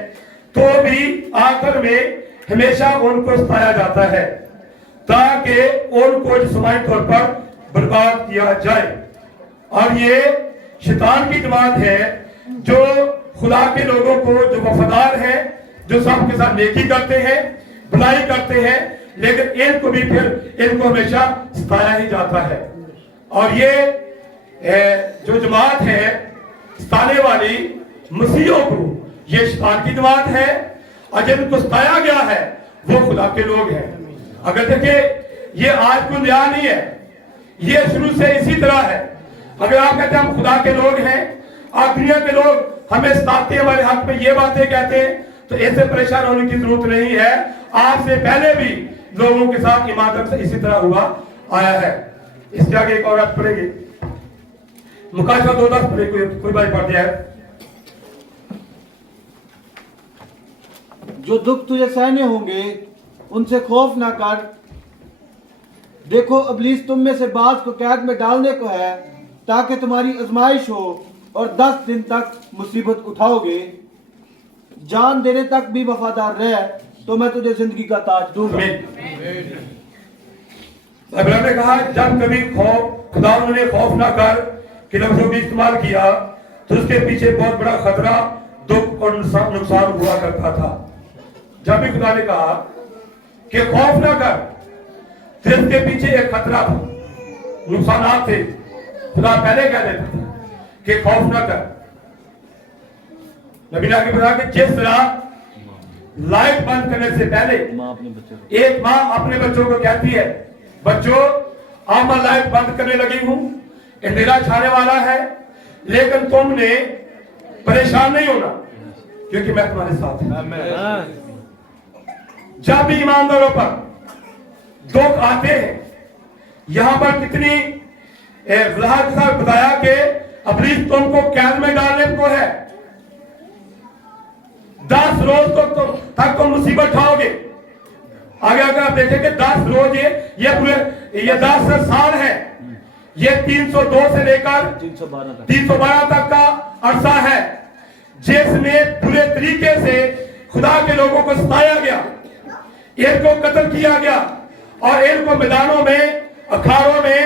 تو بھی آخر میں ہمیشہ ان کو ستایا جاتا ہے تاکہ ان کو جسمانی طور پر برباد کیا جائے. اور یہ شیطان کی جماعت ہے جو خدا کے لوگوں کو, جو وفادار ہیں, جو سب کے ساتھ نیکی کرتے ہیں, بھلائی کرتے ہیں, لیکن ان کو بھی پھر ان کو ہمیشہ ستایا ہی جاتا ہے. اور یہ جو جماعت ہے ستانے والی مسیحوں کو, یہ شیطان کی جماعت ہے, اور جن کو ستایا گیا ہے وہ خدا کے لوگ ہیں. اگر دیکھیں یہ آج کوئی نیا نہیں ہے, یہ شروع سے اسی طرح ہے. اگر آپ کہتے ہیں ہم خدا کے لوگ ہیں اور دنیا کے لوگ ہمیں ستاتے ہیں, ہمارے حق میں یہ باتیں کہتے ہیں, تو ایسے پریشان ہونے کی ضرورت نہیں ہے. آپ سے پہلے بھی لوگوں کے ساتھ عمادت سے اسی طرح ہوا آیا ہے. اس کے آگے ایک اور آیت پڑھیں گے, مکاشفہ 2:10 پڑھیں, کوئی بھائی پڑھ دیا ہے. جو دکھ تجھے سہنے ہوں گے ان سے خوف نہ کر, دیکھو ابلیس تم میں سے بعض کو قید میں ڈالنے کو ہے تاکہ تمہاری آزمائش ہو, اور 10 دن تک مصیبت اٹھاؤ گے. جان دینے تک بھی وفادار رہ تو میں تجھے زندگی کا تاج دوں گا. ابراہیم نے کہا جب کبھی خدا نے خوف نہ کر کہ لفظوں بھی استعمال کیا تو اس کے پیچھے بہت بڑا خطرہ, دکھ اور نقصان ہوا کرتا تھا. جب بھی خدا نے کہا کہ خوف نہ کر تو اس کے پیچھے ایک خطرہ تھا, نقصانات تھے. خدا پہلے کہہ دیتا تھا کہ خوف نہ کر. نبی نے آگے بتایا کہ جس طرح لائٹ بند کرنے سے پہلے ایک ماں اپنے بچوں کو کہتی ہے بچوں اب میں لائٹ بند کرنے لگی ہوں, اندھیرا چھانے والا ہے, لیکن تم نے پریشان نہیں ہونا کیونکہ میں تمہارے ساتھ ہوں. جب بھی ایمانداروں پر دکھ آتے ہیں, یہاں پر کتنی وضاحت کے ساتھ بتایا کہ ابلیس تم کو قید میں ڈالنے کو ہے, 10 روز تک تم مصیبت اٹھاؤ گے. آگے اگر آپ دیکھیں کہ 10 روز یہ 10 سال ہے, یہ 302 سے لے کر 312 تک کا عرصہ ہے جس میں پورے طریقے سے خدا کے لوگوں کو ستایا گیا, ان کو قتل کیا گیا, اور ان کو میدانوں میں, اکھاڑوں میں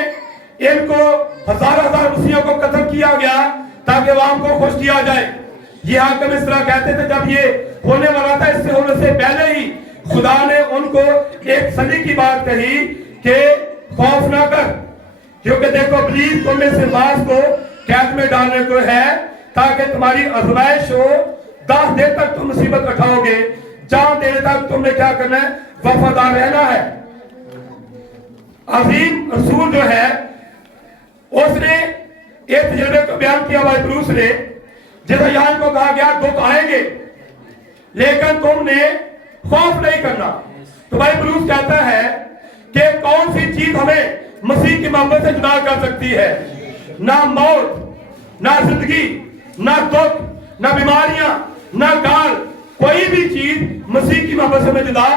ان کو ہزار مسیحوں کو قتل کیا گیا تاکہ عوام کو خوش کیا جائے. یہ حاکم اس طرح کہتے تھے جب یہ ہونے والا تھا, اس سے ہونے سے پہلے ہی خدا نے ان کو ایک سلی کی بات کہی کہ خوف نہ کر, کیونکہ دیکھو ابلیس تم میں سے بعض کو قید میں ڈالنے کو ہے تاکہ تمہاری آزمائش ہو. 10 دن تک تم مصیبت اٹھاؤ گے, جان دینے تک تم نے کیا کرنا ہے, وفادار رہنا ہے. عظیم رسول جو ہے اس نے एक तजर्बे को बयान किया भाई ब्रूस ने, जैसा यहाँ को कहा गया दुख आएंगे लेकिन तुमने खौफ नहीं करना। तो भाई ब्रूस कहता है कि कौन सी चीज हमें मसीह की मोहब्बत से जुदा कर सकती है? ना मौत, ना जिंदगी, ना दुख, ना बीमारियां, ना काल, कोई भी चीज मसीह की मोहब्बत से हमें जुदा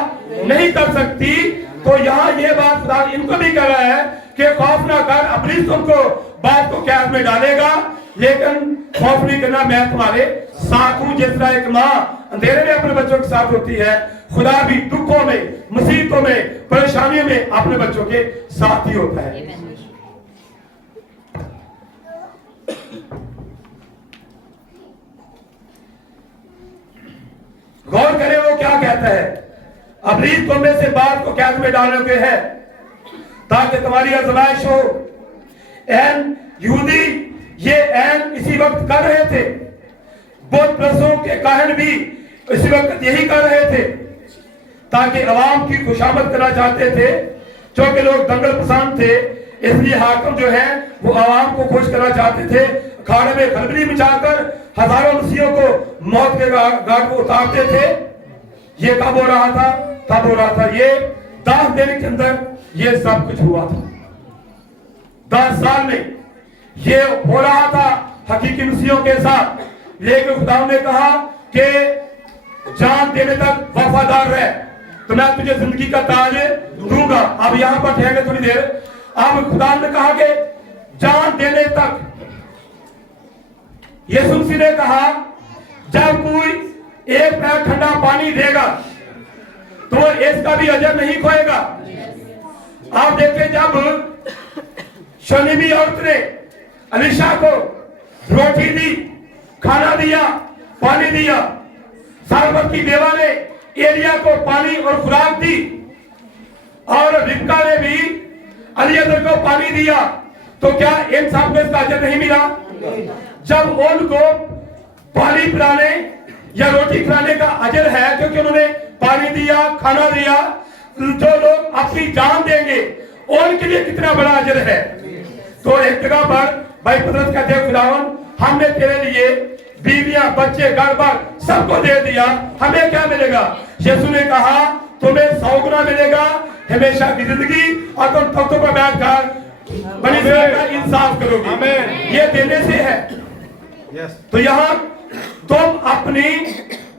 नहीं कर सकती। तो यहाँ ये बात खुदा इनको भी कह रहा है कि खौफ ना कर, अपनी तुमको बात को कैद में डालेगा लेकिन खौफ नहीं करना, मैं तुम्हारे साथ हूं। जिस तरह एक माँ अंधेरे में अपने बच्चों के साथ होती है, खुदा भी दुखों में, मुसीबतों में, परेशानियों में अपने बच्चों के साथ ही होता है। गौर करें वो क्या कहता है, अबलीस तुम में से बात को कैद में डालोगे है ताकि तुम्हारी आजमाइश हो। एन यहूदी ये एन इसी वक्त कर रहे थे, बुत प्रसों के काहन भी इसी वक्त यही कर रहे थे ताकि अवाम की खुशामद करना चाहते थे। क्योंकि लोग दंगल पसंद थे, इसलिए हाकिम जो है वो अवाम को खुश करना चाहते थे। अखाड़े में खलबली मचाकर हजारों मसीहों को मौत के घाट को उतारते थे। ये कब हो रहा था? तब हो रहा था ये 10 दिन के अंदर ये सब कुछ हुआ था। 10 साल में ये हो रहा था हकीकी मसीहों के साथ। लेकिन खुदा ने कहा कि जान देने तक वफादार रह तो मैं तुझे जिंदगी का ताज दूंगा। अब यहां पर ठहरे थोड़ी देर। अब खुदा ने कहा कि जान देने तक। यीशु मसीह ने कहा जब कोई एक पैर ठंडा पानी देगा तो इसका भी अजर नहीं खोएगा। आप देखें जब शनिबी औरत ने अलीशा को रोटी दी, खाना दिया, पानी दिया, सारवत की बेवा ने एलिया को पानी और खुराक दी और रिबका ने भी अलीअज़र को पानी दिया, तो क्या इन सबको इसका अजर नहीं मिला? जब उनको पानी पिलाने या रोटी खिलाने का अजर है क्योंकि उन्होंने पानी दिया, खाना दिया, जो लोग अपनी जान देंगे उनके लिए कितना बड़ा अजर है। तो एक जगह पर भाई पतरस कहते हैं खुदावन हमने तेरे लिए बीवियां, बच्चे, घर बार सबको दे दिया, हमें क्या मिलेगा? यीशु ने कहा तुम्हें 100 गुना मिलेगा, हमेशा की जिंदगी, और तुम तख्तों पर बैठकर बड़ी का इंसाफ करोगे। ये देने से है। तो यहाँ तुम अपनी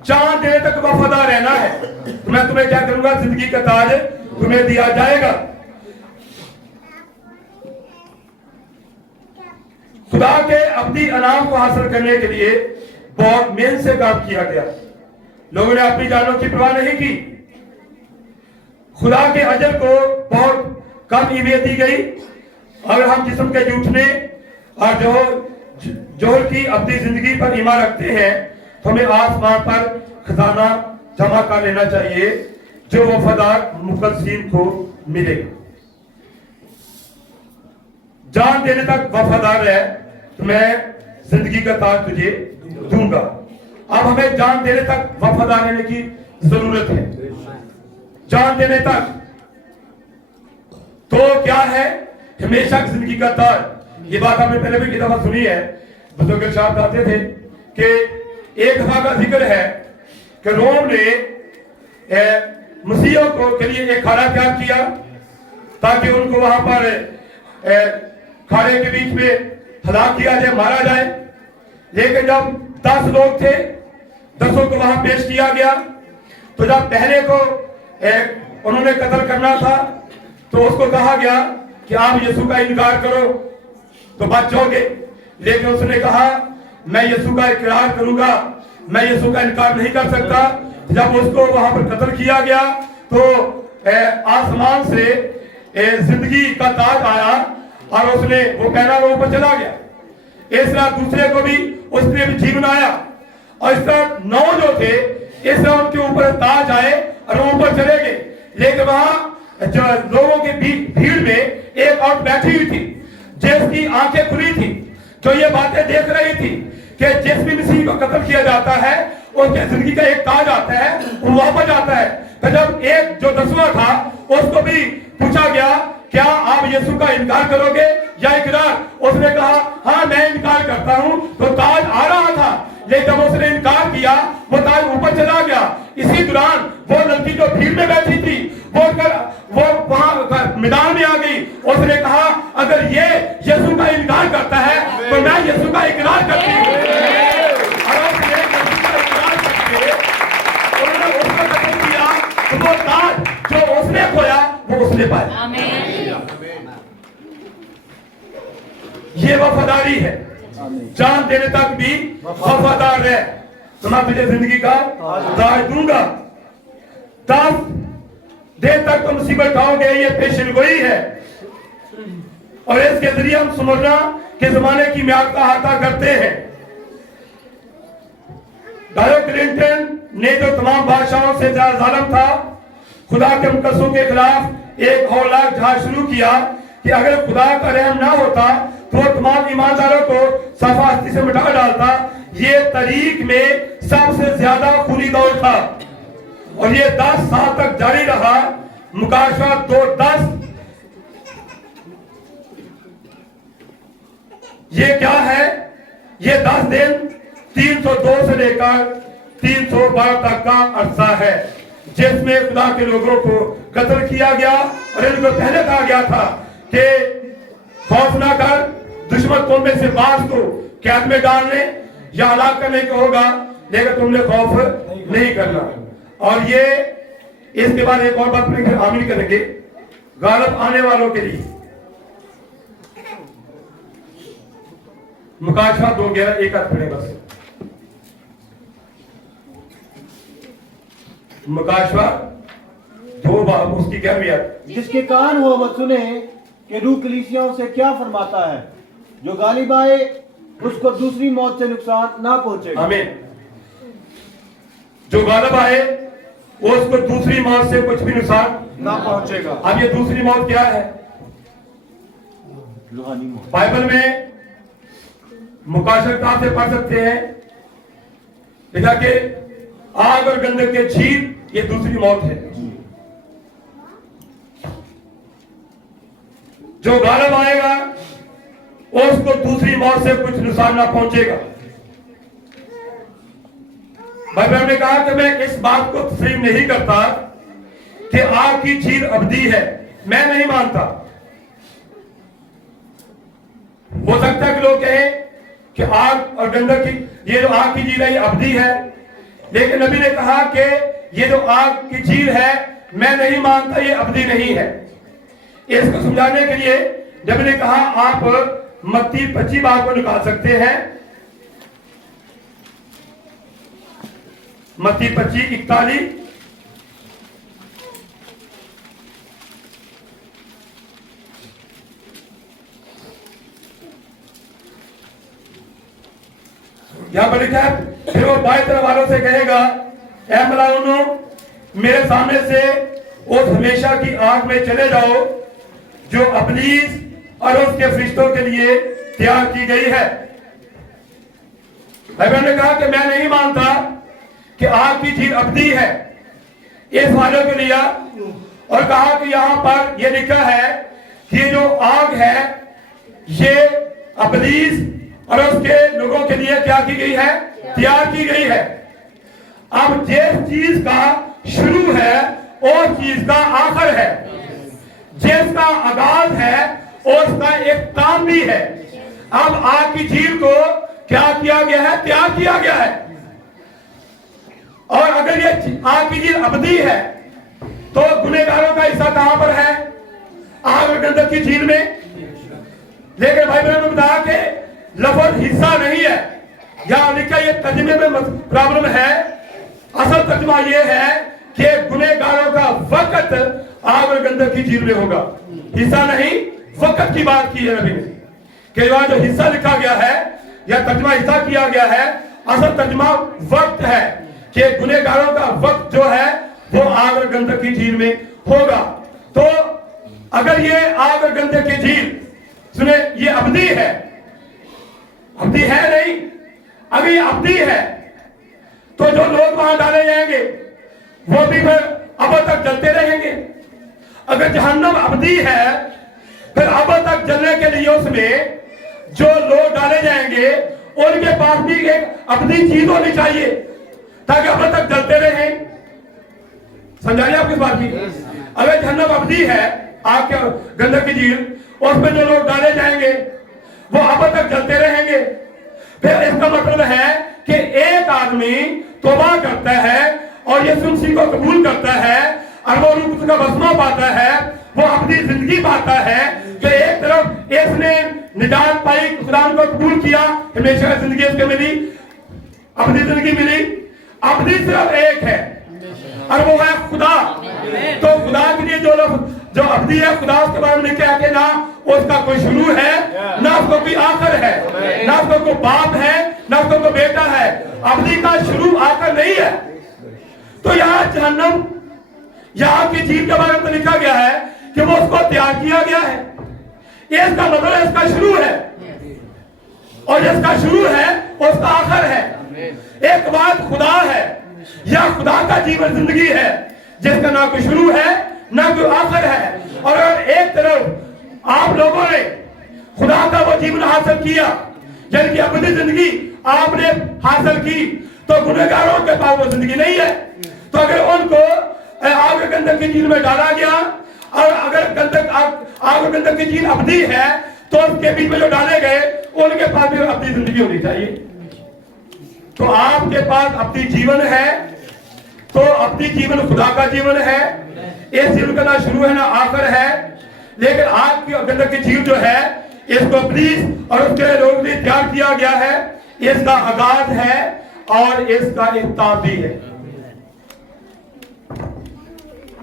जान देने तक वफादार रहना है। तो मैं तुम्हें क्या करूंगा? जिंदगी का ताज तुम्हें दिया जाएगा। खुदा के अब्दी अनाम को हासिल करने के लिए बहुत मेहनत से काम किया गया। लोगों ने अपनी जानों की परवाह नहीं की। खुदा के अजर को बहुत कम अहमियत दी गई। अगर हम जिस्म के जूठने और जोहर की अपनी जिंदगी पर ईमान रखते हैं तो हमें आसमान पर खजाना जमा कर लेना चाहिए जो वफादार मुकद्दसीन को मिलेगा। जान देने तक वफादार है तो मैं जिंदगी का ताज तुझे दूंगा। अब हमें जान देने तक वफादार रहने की जरूरत है। जान देने तक तो क्या है? हमेशा जिंदगी का ताज। ये बात आपने पहले भी किसी दफा सुनी है। बुजुर्ग साहब कहते थे कि एक दफा का जिक्र है कि रोम ने मसीहों को के लिए एक खाना तैयार किया ताकि उनको वहां पर खाने के बीच में हलाक किया जाए, मारा जाए। लेकिन जब 10 लोग थे, 10 को वहां पेश किया गया, तो जब पहले को उन्होंने कत्ल करना था तो उसको कहा गया कि आप यीशु का इनकार करो तो बच जाओगे। लेकिन उसने कहा मैं यीशु का इकरार करूंगा, मैं यीशु का इनकार नहीं कर सकता। जब उसको वहां पर कत्ल किया गया तो आसमान से जिंदगी का ताज आया और उसने वो पहना वो ऊपर चला गया। इस तरह दूसरे को भी उसने भी जीवन आया और इस तरह 9 जो थे इस तरह उनके ऊपर ताज आए और वो ऊपर चले गए। लेकिन वहां जो लोगों की भीड़ में एक और बैठी हुई थी जिसकी आंखें खुली थी, जो ये बातें देख रही थी कि जिस भी मसीह को कत्ल किया जाता है उसके जिंदगी का एक ताज आता है, वो वापस आता है। तो जब एक जो 10वां था उसको भी पूछा गया क्या आप यीशु का इनकार करोगे या इकरार? उसने कहा हाँ मैं इनकार करता हूं। तो ताज आ रहा था, लेकिन जब उसने इनकार किया वो ताज ऊपर चला गया। इसी दौरान वो लड़की जो भीड़ में बैठी थी वो वहां मैदान में आ गई। उसने कहा अगर ये यीशु का इनकार करता है तो मैं यीशु का इकरार करती हूँ। और उसने यीशु का इकरार करके उन्होंने उसका कत्ल किया, तो वो ताज जो उसने खोया वो उसने पाया। ये वफादारी है, जान देने तक भी वफादार है। तो मैं तुझे जिंदगी का ताज दूंगा, 10 दिन तक तुम मुसीबत खाओगे। ये पेशन गोई है और इसके जरिए हम सुमरना के जमाने की म्याद का अहाता करते हैं। बिल क्लिंटन ने जो तमाम बादशाहों से ज्यादा जालिम था, खुदा के मुकद्दसों के खिलाफ एक हौलनाक जहाज शुरू किया कि अगर खुदा का रहम ना होता तो वो तमाम ईमानदारों को सफास्ती से मिटा डालता। ये तारीख में सबसे ज्यादा खूनी दौर था और ये 10 साल तक जारी रहा। मुकाशवा 2:10 ये क्या है? ये 10 दिन 302 से लेकर 312 तक का अरसा है जिसमें खुदा के लोगों को कत्ल किया गया। और इनको पहले कहा गया था कि खौफ ना कर, दुश्मन तुम में से बास को कैद में डालने या हलाक करने को होगा, लेकिन तुमने खौफ नहीं करना। और ये इसके बाद एक और बात फिर आमीन करेंगे, गालिब आने वालों के लिए। मुकाशवा 2:11 एक हाथ पढ़े बस। मुकाशवा 2 बाब उसकी 11वीं आयत। जिसके कान हो वह सुने कि रूह कलीसियाओं से क्या फरमाता है। जो गालिब आए उसको दूसरी मौत से नुकसान ना पहुंचेगा। आमीन। जो गालिब आए उसको दूसरी मौत से कुछ भी नुकसान ना पहुंचेगा। अब ये दूसरी मौत क्या है? रूहानी मौत। बाइबल में मुकाशवा से पढ़ सकते हैं लिखा कि आग और गंधक के छीन, ये दूसरी मौत है। जो गालिब आएगा उसको दूसरी मौत से कुछ नुकसान ना पहुंचेगा। बाइबल ने कहा कि मैं इस बात को तस्लीम नहीं करता कि आग की चीज अवधि है, मैं नहीं मानता। हो सकता है कि लोग कहें कि आग और गंधक की ये जो आग की चीज है ये अवधि है, लेकिन नबी ने कहा कि ये जो आग की चीज है मैं नहीं मानता, ये अवधि नहीं है। इसको समझाने के लिए नबी ने कहा आप मत्ती 25 बाब को निकाल सकते हैं। मत्ती 25:41। यहां पर लिखा है, फिर वो बाएं तरफ वालों से कहेगा ऐ मलाउनो, मेरे सामने से उस हमेशा की आग में चले जाओ जो इब्लीस और उसके फरिश्तों के लिए तैयार की गई है। बाइबल ने कहा कि मैं नहीं मानता कि आग की चीज अवधि है, इस वालों के लिए। और कहा कि यहां पर यह लिखा है कि ये जो आग है ये इब्लीस और उसके लोगों के लिए क्या की गई है? तैयार की गई है। अब जिस चीज का शुरू है और चीज का आखिर है, जिसका आगाज है उसका एक काम भी है। अब आग की चीज को क्या किया गया है? तैयार किया गया है। और अगर ये आग की चीज अवधि है तो गुनहगारों का हिस्सा कहां पर है? आग और गंधक की झील में। लेकिन भाई बहनों ने बताया कि लफ्ज हिस्सा नहीं है, या लिखा ये तर्जुमे में प्रॉब्लम है। असल तर्जुमा ये है कि गुनहगारों का वक्त आग और गंधक की झील में होगा, हिस्सा नहीं। वक्त की बात की है नबी ने कि वहां जो हिस्सा लिखा गया है या तर्जुमा हिस्सा किया गया है, असल तर्जुमा वक्त है कि गुनहगारों का वक्त जो है वो आग और गंधक की झील में होगा। तो अगर ये आग और गंधक की झील, सुने, ये अवधि है, अवधि है नहीं। अगर ये अवधि है तो जो लोग वहां डाले जाएंगे वो भी फिर अब तक जलते रहेंगे। अगर जहन्नम अवधि है फिर अब तक जलने के लिए उसमें जो लोग डाले जाएंगे उनके पास भी एक अपनी चीज होनी चाहिए ताकि अब तक जलते रहे। समझाइए आपकी बात की। अगर जहन्नम अवधि है, आग के गंधक की झील, उसमें जो लोग डाले जाएंगे वो अब तक जलते रहेंगे। फिर इसका मतलब है कि एक आदमी तौबा करता है और यीशु मसीह को कबूल करता है और वो रूप का बसमा पाता है, वो अपनी जिंदगी पाता है कि एक तरफ इसने निजात पाई, खुदा को कबूल किया, हमेशा जिंदगी इसको मिली, अपनी जिंदगी मिली। अपनी सिर्फ एक है और वो है खुदा। तो खुदा के लिए जो अवधि है, खुदा उसके बारे में लिखा है कि ना उसका कोई शुरू है ना उसको कोई आखिर है, ना उसको कोई बाप है ना उसको कोई बेटा है। अवधि का शुरू आखिर नहीं है। तो यहाँ जहन्नम, यहाँ की झील के बारे में लिखा गया है कि वो उसको तैयार किया गया है। इसका मतलब इसका शुरू है और जिसका शुरू है उसका आखिर है। एक बात खुदा है या खुदा का जीवन जिंदगी है जिसका ना कोई शुरू है ना कोई आखिर है। और अगर एक तरफ आप लोगों ने खुदा का वो जीवन हासिल किया, जिनकी अपनी जिंदगी आपने हासिल की, तो गुनहगारों के पास वो जिंदगी नहीं है। तो अगर उनको आग गंधक की झील में डाला गया और अगर आग गंधक की झील अवधि है तो उसके बीच में जो डाले गए उनके पास भी अपनी जिंदगी होनी चाहिए। तो आपके पास अपनी जीवन है, तो अपनी जीवन खुदा का जीवन है। इस जीवन का ना शुरू है ना आखिर है। लेकिन आग की गंधक की झील जो है, इसको इब्लीस और उसके लोगों ने तैयार किया गया है। इसका आगाज है और इसका इख्तिताम भी है।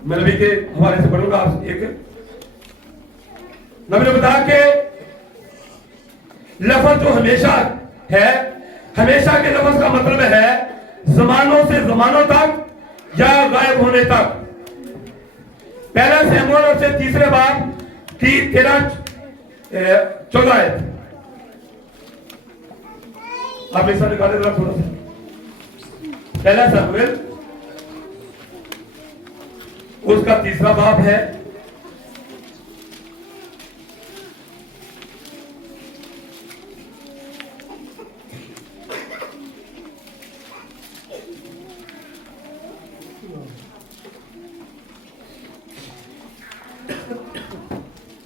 मैं नबी के हवाले से पढ़ूंगा। आप एक नबी ने बताया कि लफ्ज जो हमेशा है, हमेशा के लफ्ज का मतलब है जमानों से जमानों तक या गायब होने तक। पहला शमूएल और से तीसरे बाब की 13-14 आप ऐसा निकाले जरा थोड़ा सा। पहला शमूएल उसका तीसरा बाब है।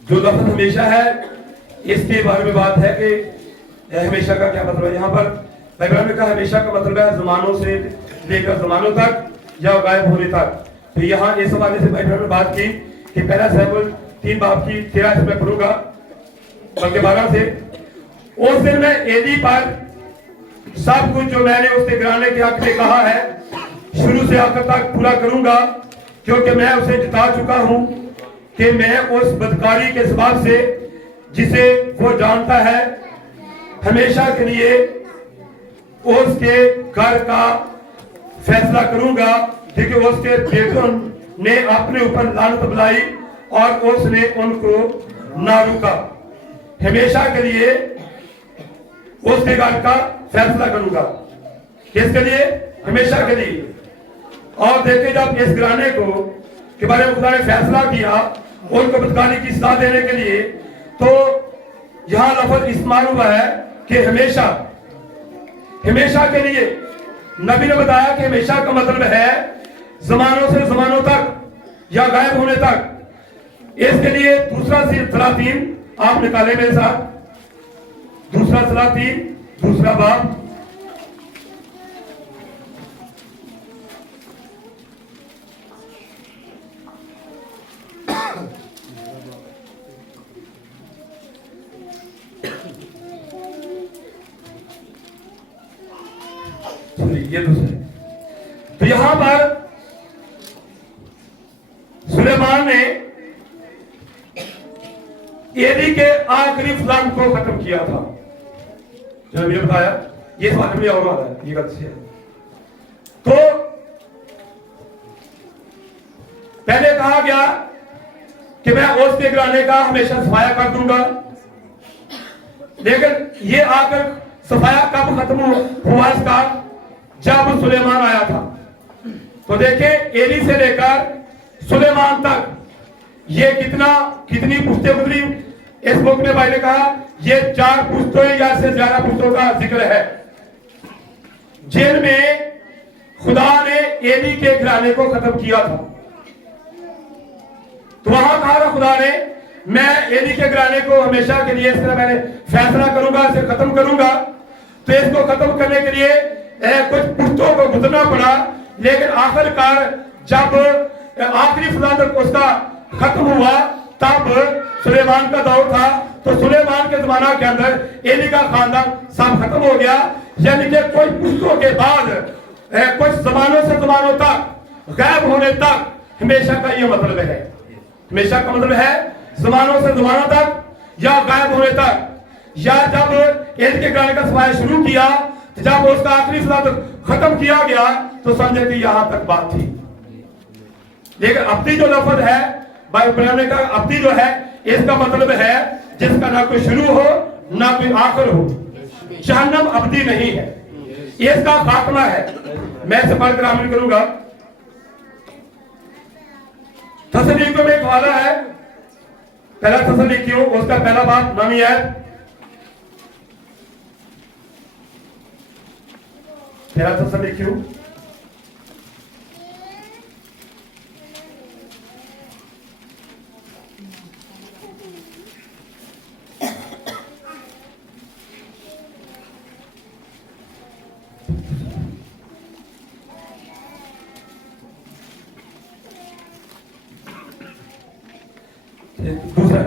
जो लफ्ज हमेशा है, इसके बारे में बात है कि हमेशा का क्या मतलब है। यहाँ पर बाइबल में कहा हमेशा का मतलब है जमानों से लेकर जमानों तक या गायब होने तक। तो यहाँ इस हवाले से बाइबल में बात की कि पहला शमूएल 3 बाब की 13 से मैं पढ़ूंगा बल्कि 12 से। उस दिन मैं एली पर सब कुछ जो मैंने उससे गिराने के हक में कहा है शुरू से आखिर तक पूरा करूंगा, क्योंकि मैं उसे जिता चुका हूं कि मैं उस बदकारी के सबब से जिसे वो जानता है हमेशा के लिए उसके घर का फैसला करूंगा, क्योंकि उसके बेटों ने अपने ऊपर लानत बुलाई और उसने उनको ना रुका। हमेशा के लिए उसके घर का फैसला करूंगा। किसके लिए? हमेशा के लिए। और देखिए जब इस घराने को के बारे में खुदा ने फैसला किया उनको बदकारी की सजा देने के लिए, तो यहां लफ्ज इस्तेमाल हुआ है कि हमेशा, हमेशा के लिए। नबी ने बताया कि हमेशा का मतलब है जमानों से जमानों तक या गायब होने तक। इसके लिए दूसरा सलातीन आप निकाले मेरे साथ। दूसरा सलातीन दूसरा बाब ये दूसरे। तो यहां पर सुलेमान ने एली के आखिरी फलान को खत्म किया था। जो मैंने बताया ये बात में और आता है, ये बात है। तो पहले कहा गया कि मैं ओस के गिराने का हमेशा सफाया कर दूंगा, लेकिन ये आकर सफाया कब खत्म हुआ इसका? जब सुलेमान आया था। तो देखें एली से लेकर सुलेमान तक ये कितनी पुश्ते गुजरी इस बुक में भाई ने कहा ये 4 पुस्तकों या से ज्यादा पुस्तकों का जिक्र है जिनमें खुदा ने एली के घराने को खत्म किया था। तो वहां कहा था खुदा ने मैं एली के घराने को हमेशा के लिए इसका मैंने फैसला करूंगा, इसे खत्म करूंगा। तो इसको खत्म करने के लिए कुछ पुस्तकों को गुजरना पड़ा, लेकिन आखिरकार जब आखिरी फुलाद उसका खत्म हुआ तब सुलेमान का दौर था। तो सुलेमान के जमाना के अंदर एली का खानदान सब खत्म हो गया। यानी कि कुछ पुस्तकों के बाद कुछ जमानों से जमानों तक गायब होने तक हमेशा का ये मतलब है। हमेशा का मतलब है जमानों से जमानों तक या गायब होने तक, या जब एली के घराने का सफाया शुरू किया तो जब उसका आखिरी फुलाद खत्म किया गया तो समझे कि यहां तक बात थी। लेकिन अब्दी जो लफ्ज है बाइबल का, अब्दी जो है इसका मतलब है जिसका ना कोई शुरू हो ना कोई आखिर हो। जहन्नम अब्दी नहीं है, इसका खात्मा है। मैं इसे पढ़कर आमिल करूंगा। थस्सलुनीकियों में एक वाला है, पहला थस्सलुनीकियों उसका पहला बाब 9वीं आयत। पहला थस्सलुनीकियों दूसरा,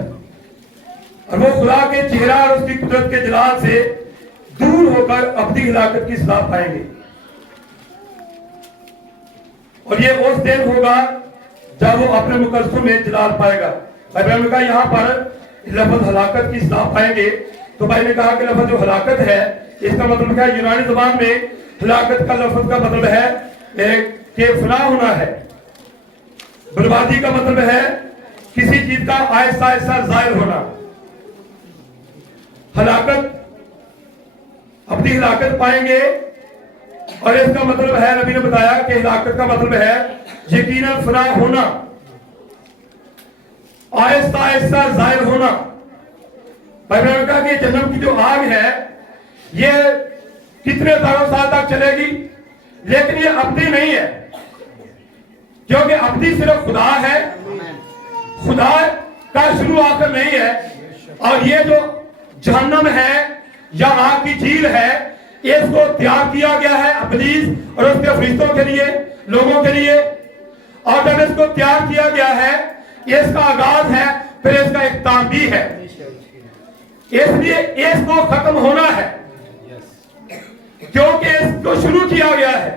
और वो खुदा के चेहरा और उसकी कुदरत के जलाल से दूर होकर अपनी हिलाकत की सलाह पाएंगे। और ये उस दिन होगा जब वो अपने मुकद्दसों में जलाल पाएगा। भाई ने कहा यहाँ पर लफ्ज हलाकत की सलाह पाएंगे। तो भाई ने कहा कि लफ्ज जो हलाकत है इसका मतलब क्या है? यूनानी ज़बान में हलाकत का लफ्ज का मतलब है कि फना होना है। बर्बादी का मतलब है किसी चीज का आहिस्ता आहिस्ता जाहिर होना। हलाकत, अपनी हिलाकत पाएंगे। और इसका मतलब है, नबी ने बताया कि हिलाकत का मतलब है यकीनन फना होना, आहिस्ता आहिस्ता जाहिर होना। भाई ने कहा कि जन्नत की जो आग है ये कितने हजारों साल तक चलेगी, लेकिन ये अब्दी नहीं है, क्योंकि अब्दी सिर्फ खुदा है। खुदा का शुरू आखिर नहीं है। और ये जो जहन्नम है या आग की झील है इसको तैयार किया गया है इब्लीस और उसके फरिश्तों के लिए, लोगों के लिए। और जब इसको तैयार किया गया है इसका आगाज है, फिर इसका इख्तिताम भी है। इसलिए इसको खत्म होना है क्योंकि इसको शुरू किया गया है।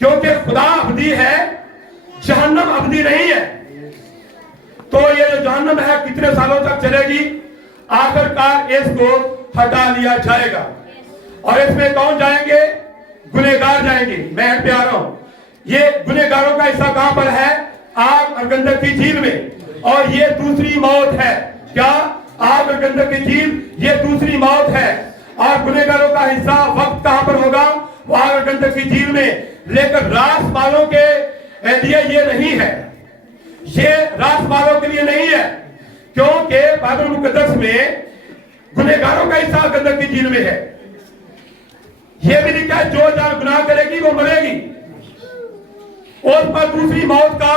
क्योंकि खुदा अब्दी है, जहन्नम अब्दी नहीं है। तो ये जो जहन्नम है कितने सालों तक चलेगी, आखिरकार इसको हटा लिया जाएगा। और इसमें कौन जाएंगे? गुनहगार जाएंगे। मैं पे आ रहा हूं, ये गुनहगारों का हिस्सा कहां पर है? आग और गंधक की झील में। और ये दूसरी मौत है। क्या? आग और गंधक की झील, ये दूसरी मौत है। और गुनहगारों का हिस्सा वक्त कहां पर होगा? वो आग और गंधक की झील में। लेकिन रास वालों के लिए ये नहीं है, ये रास वालों के लिए नहीं है, क्योंकि बाइबल मुकद्दस में गुनहगारों का हिस्सा गंधक की झील में है। यह भी लिखा है जो जान गुनाह करेगी वो मरेगी। उस पर दूसरी मौत का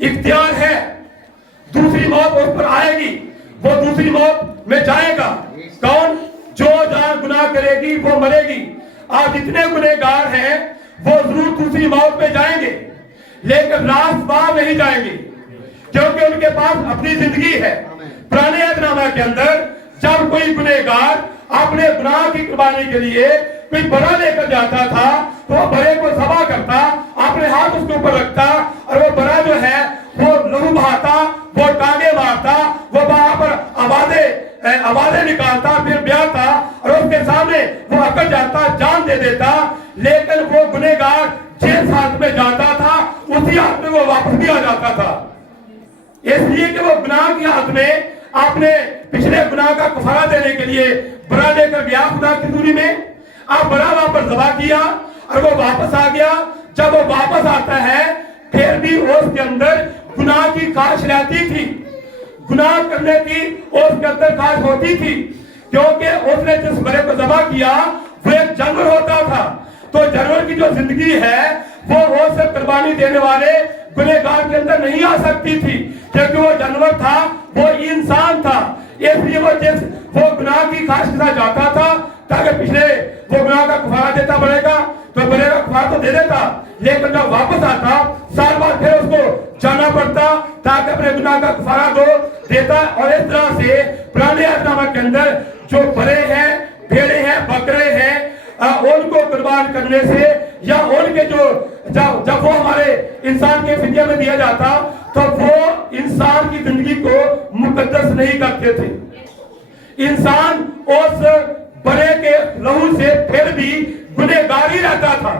इख्तियार है, दूसरी मौत उस पर आएगी, वो दूसरी मौत में जाएगा। कौन? जो जान गुनाह करेगी वो मरेगी। आज जितने गुनहगार हैं वो जरूर दूसरी मौत में जाएंगे, लेकिन रास्तबार नहीं जाएंगे, क्योंकि उनके पास अपनी जिंदगी है। पुराने अहदनामा के अंदर जब कोई गुनहगार अपने गुनाह की कुर्बानी के लिए कोई बड़ा लेकर जाता था तो वो बड़े को ज़बह करता, अपने हाथ उसके ऊपर रखता, और वो बड़ा जो है वो लहू बहाता, वो टांगे मारता, वो वहां पर आवाजें निकालता, फिर ब्याहता, और उसके सामने वो अकड़ जाता, जान दे देता। लेकिन वो गुनहगार जिस हाथ में जाता था उसी हाथ में वो वापस भी आ जाता था, इसलिए कि वो गुनाह के हाथ में आपने पिछले गुनाह का कफारा देने के लिए बड़ा लेकर गया खुदा की दूरी में। आप बड़ा वहां पर ज़बह किया और वो वापस आ गया। जब वो वापस आता है फिर भी उसके अंदर गुनाह की ख्वाहिश रहती थी, गुनाह करने की उसके अंदर खास होती थी, क्योंकि उसने जिस बड़े को ज़बह किया वो एक जानवर होता था। तो जानवर की जो जिंदगी है वो सिर्फ कुर्बानी देने वाले गुनहगार के अंदर नहीं आ सकती थी, क्योंकि वो जानवर था, वो इंसान था। इसलिए वो गुनाह की खास के साथ जाता था ताकि पिछले वो गुनाह का कफारा देता बढ़ेगा तो बड़े का कफारा तो दे देता, लेकिन जब वापस आता साल बाद फिर उसको जाना पड़ता ताकि अपने गुनाह का कफारा दो देता। और इस तरह से पुराने अहदनामा के अंदर जो बड़े हैं, भेड़े हैं, बकरे हैं, उनको कुर्बान करने से या उनके जो जब वो हमारे इंसान के फिदिया में दिया जाता तो वो इंसान की जिंदगी को मुकद्दस नहीं करते थे। इंसान उस बड़े के लहू से फिर भी गुनहगार ही रहता था,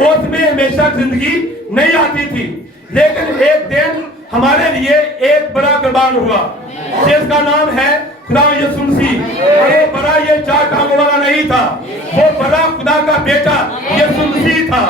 उसमें हमेशा जिंदगी नहीं आती थी। लेकिन एक दिन हमारे लिए एक बड़ा कुर्बान हुआ जिसका नाम है खुदा यीशु मसीह। और वो बड़ा ये चार टांगों वाला नहीं था, वो बड़ा खुदा का बेटा यीशु मसीह था।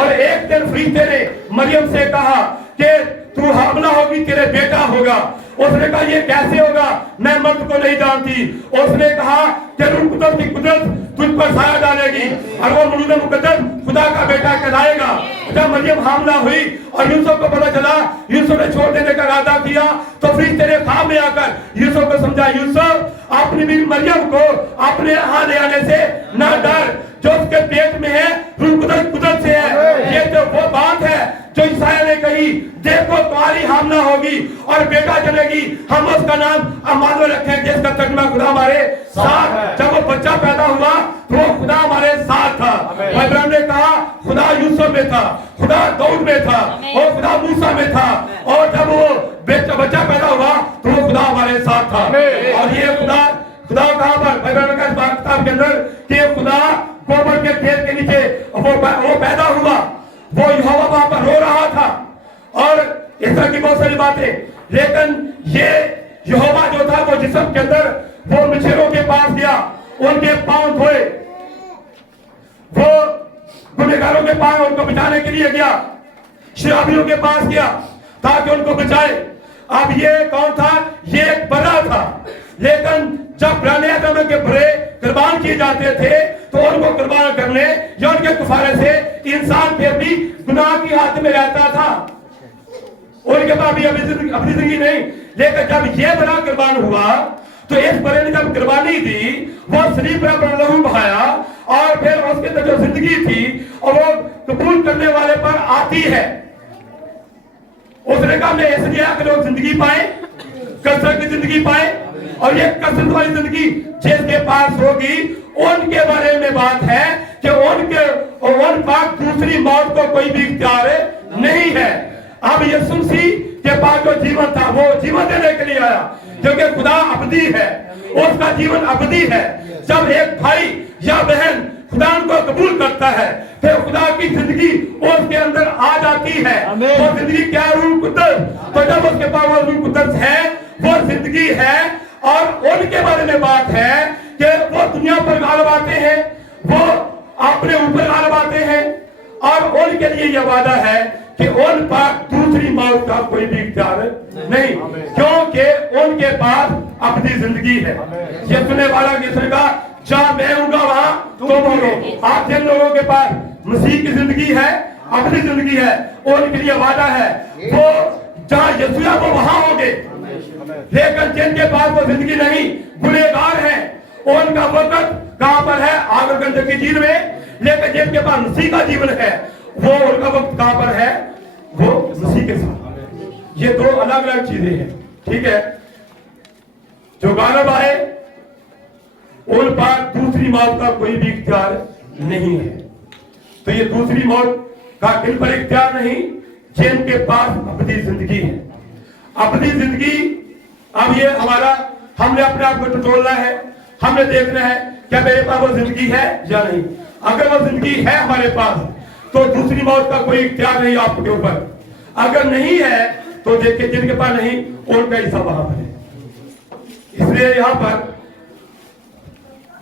और एक दिन फरिश्ते ने मरियम से कहा कि तू हामला होगी, तेरे बेटा होगा। उसने कहा ये कैसे होगा, मैं मर्द को नहीं जानती। उसने कहा कि रूह कुदरत की कुदरत तुझ पर साया डालेगी और वो मौलूद मुकद्दस खुदा का बेटा कहलाएगा। जब मरियम हामला हुई और यूसुफ को पता चला, यूसुफ ने छोड़ देने का इरादा किया, तो फिर तेरे ख्वाब में आकर यूसुफ को समझा, यूसुफ अपनी बीवी मरियम को अपने यहाँ ले आने से ना डर, जो उसके पेट में है रूह कुदरत से है। ये तो वो बात है जो ईसाया ने कही, देखो तुम्हारी हामला होगी और बेटा जनेगी, हम उसका नाम अम्मानुएल रखेंगे, जिसका तर्जुमा खुदा हमारे साथ। जब वो बच्चा पैदा हुआ तो वो खुदा हमारे साथ था। इब्राहिम ने कहा खुदा यूसुफ में था, खुदा दाऊद में था और खुदा मूसा में था। और जब वो बच्चा पैदा हुआ तो वो खुदा हमारे साथ था। और ये खुदा कहाँ पर इब्राहिम का किताब के अंदर कि खुदा गोबर के खेत के नीचे वो पैदा हुआ, वो यहोवा वहां पर रो रहा था और इस तरह की बहुत सारी बातें। लेकिन ये यहोवा जो था वो जिस्म के अंदर वो मछेरों के पास गया, उनके पांव धोए, वो गुनहगारों के पांव उनको बचाने के लिए गया, शराबियों के पास गया ताकि उनको बचाए। अब ये कौन था, ये एक बड़ा था। लेकिन जब पुराने अहद के बड़े कुर्बान किए जाते थे तो उनको कुर्बान करने या उनके कफारे से इंसान फिर भी गुनाह की हालत में रहता था, उनके पास भी अपनी जिंदगी नहीं। लेकिन जब ये बड़ा कुर्बान हुआ तो इस बड़े ने जब कुर्बानी दी, वो शरीफ पर अपना लहू बहाया और फिर उसके अंदर जो जिंदगी थी और वो कबूल करने वाले पर आती है। उसने कहा मैं इसलिए कि लोग जिंदगी पाए, कसरत की जिंदगी पाए, और ये कसरत वाली जिंदगी जिसके पास होगी उनके बारे में बात है कि उन पास दूसरी मौत को कोई भी इख्तियार नहीं है। अब यीशु मसीह के पास जो जीवन था वो जीवन देने के लिए आया, क्योंकि खुदा अबदी है, उसका जीवन अबदी है। जब एक भाई या बहन खुदा को कबूल करता है फिर खुदा की जिंदगी उसके अंदर आ जाती है। वो जिंदगी क्या है, रूह कुदस। तो जब उसके पास वो रूह कुदस है, वो जिंदगी है। और उनके बारे में बात है कि वो दुनिया पर गालिब आते हैं, वो अपने ऊपर गालिब आते हैं, और उनके लिए यह वादा है कि उन पर दूसरी मौत का कोई भी इख्तियार नहीं, क्योंकि उनके पास अपनी जिंदगी है। ये सुनने वाला किसने कहा, जहां मैं हूँगा वहां तुम होगे। आप जिन लोगों के पास मसीह की जिंदगी है, अपनी जिंदगी है, उनके लिए वादा है वो जहां यीशु है वो वहां होंगे। लेकिन जिनके पास वो जिंदगी नहीं, गुनहगार हैं, उनका वक्त कहां पर है, आग और गंधक की झील में। लेकिन जिनके पास मसीह का जीवन है वो उनका वक्त कहां पर है, वो मसीह के साथ। ये दो अलग अलग चीजें हैं, ठीक है। जो गालिब आए उन पर दूसरी मौत का कोई भी इख्तियार नहीं है। तो ये दूसरी मौत का किन पर इख्तियार नहीं, जिनके पास अपनी जिंदगी है। अपनी जिंदगी, अब ये हमारा, हमने अपने आप को टटोलना है, हमने देखना है क्या मेरे पास वो जिंदगी है या नहीं। अगर वो जिंदगी है हमारे पास तो दूसरी मौत का कोई इख्तियार नहीं आपके ऊपर। अगर नहीं है तो देखिए जिनके पास नहीं उनका हिस्सा वहां पर है। इसलिए यहां पर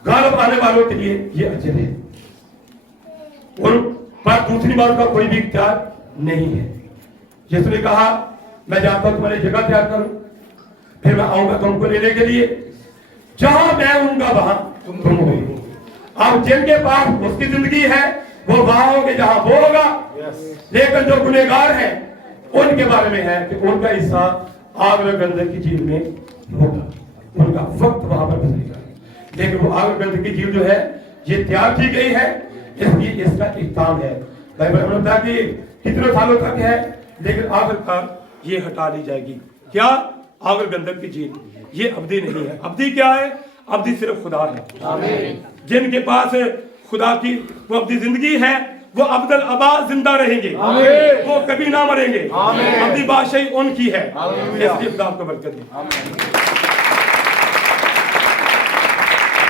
गालिब आने वालों के लिए ये अजर है, उन पर दूसरी मौत का कोई भी इख्तियार नहीं है। यीशु ने कहा मैं जाता हूं तुम्हारी जगह तैयार करूं, फिर मैं आऊंगा तुमको लेने के लिए, जहां मैं हूंगा वहां तुम होगे। अब जिनके पास उसकी जिंदगी है वो वहां होंगे जहां वो होगा, लेकिन जो गुनहगार हैं उनके बारे में है कि उनका हिस्सा आग में गंधक की झील में होगा, उनका वक्त वहां पर गुजरेगा। लेकिन वो आग में गंधक की झील जो है ये तैयार की गई है, इसका इख्ताम है। बाइबल में बताया कि कितने सालों तक है, लेकिन आखिरकार ये हटा दी जाएगी। क्या? आग और गंधक की झील, ये अवधि नहीं है। अवधि क्या है? अवधि सिर्फ खुदा है। जिनके पास खुदा की वो अवधि जिंदगी है वो अब्दुल अब्बास जिंदा रहेंगे, वो कभी ना मरेंगे। अवधि बादशाही उनकी है। इसलिए खुदा आपको बरकत दे।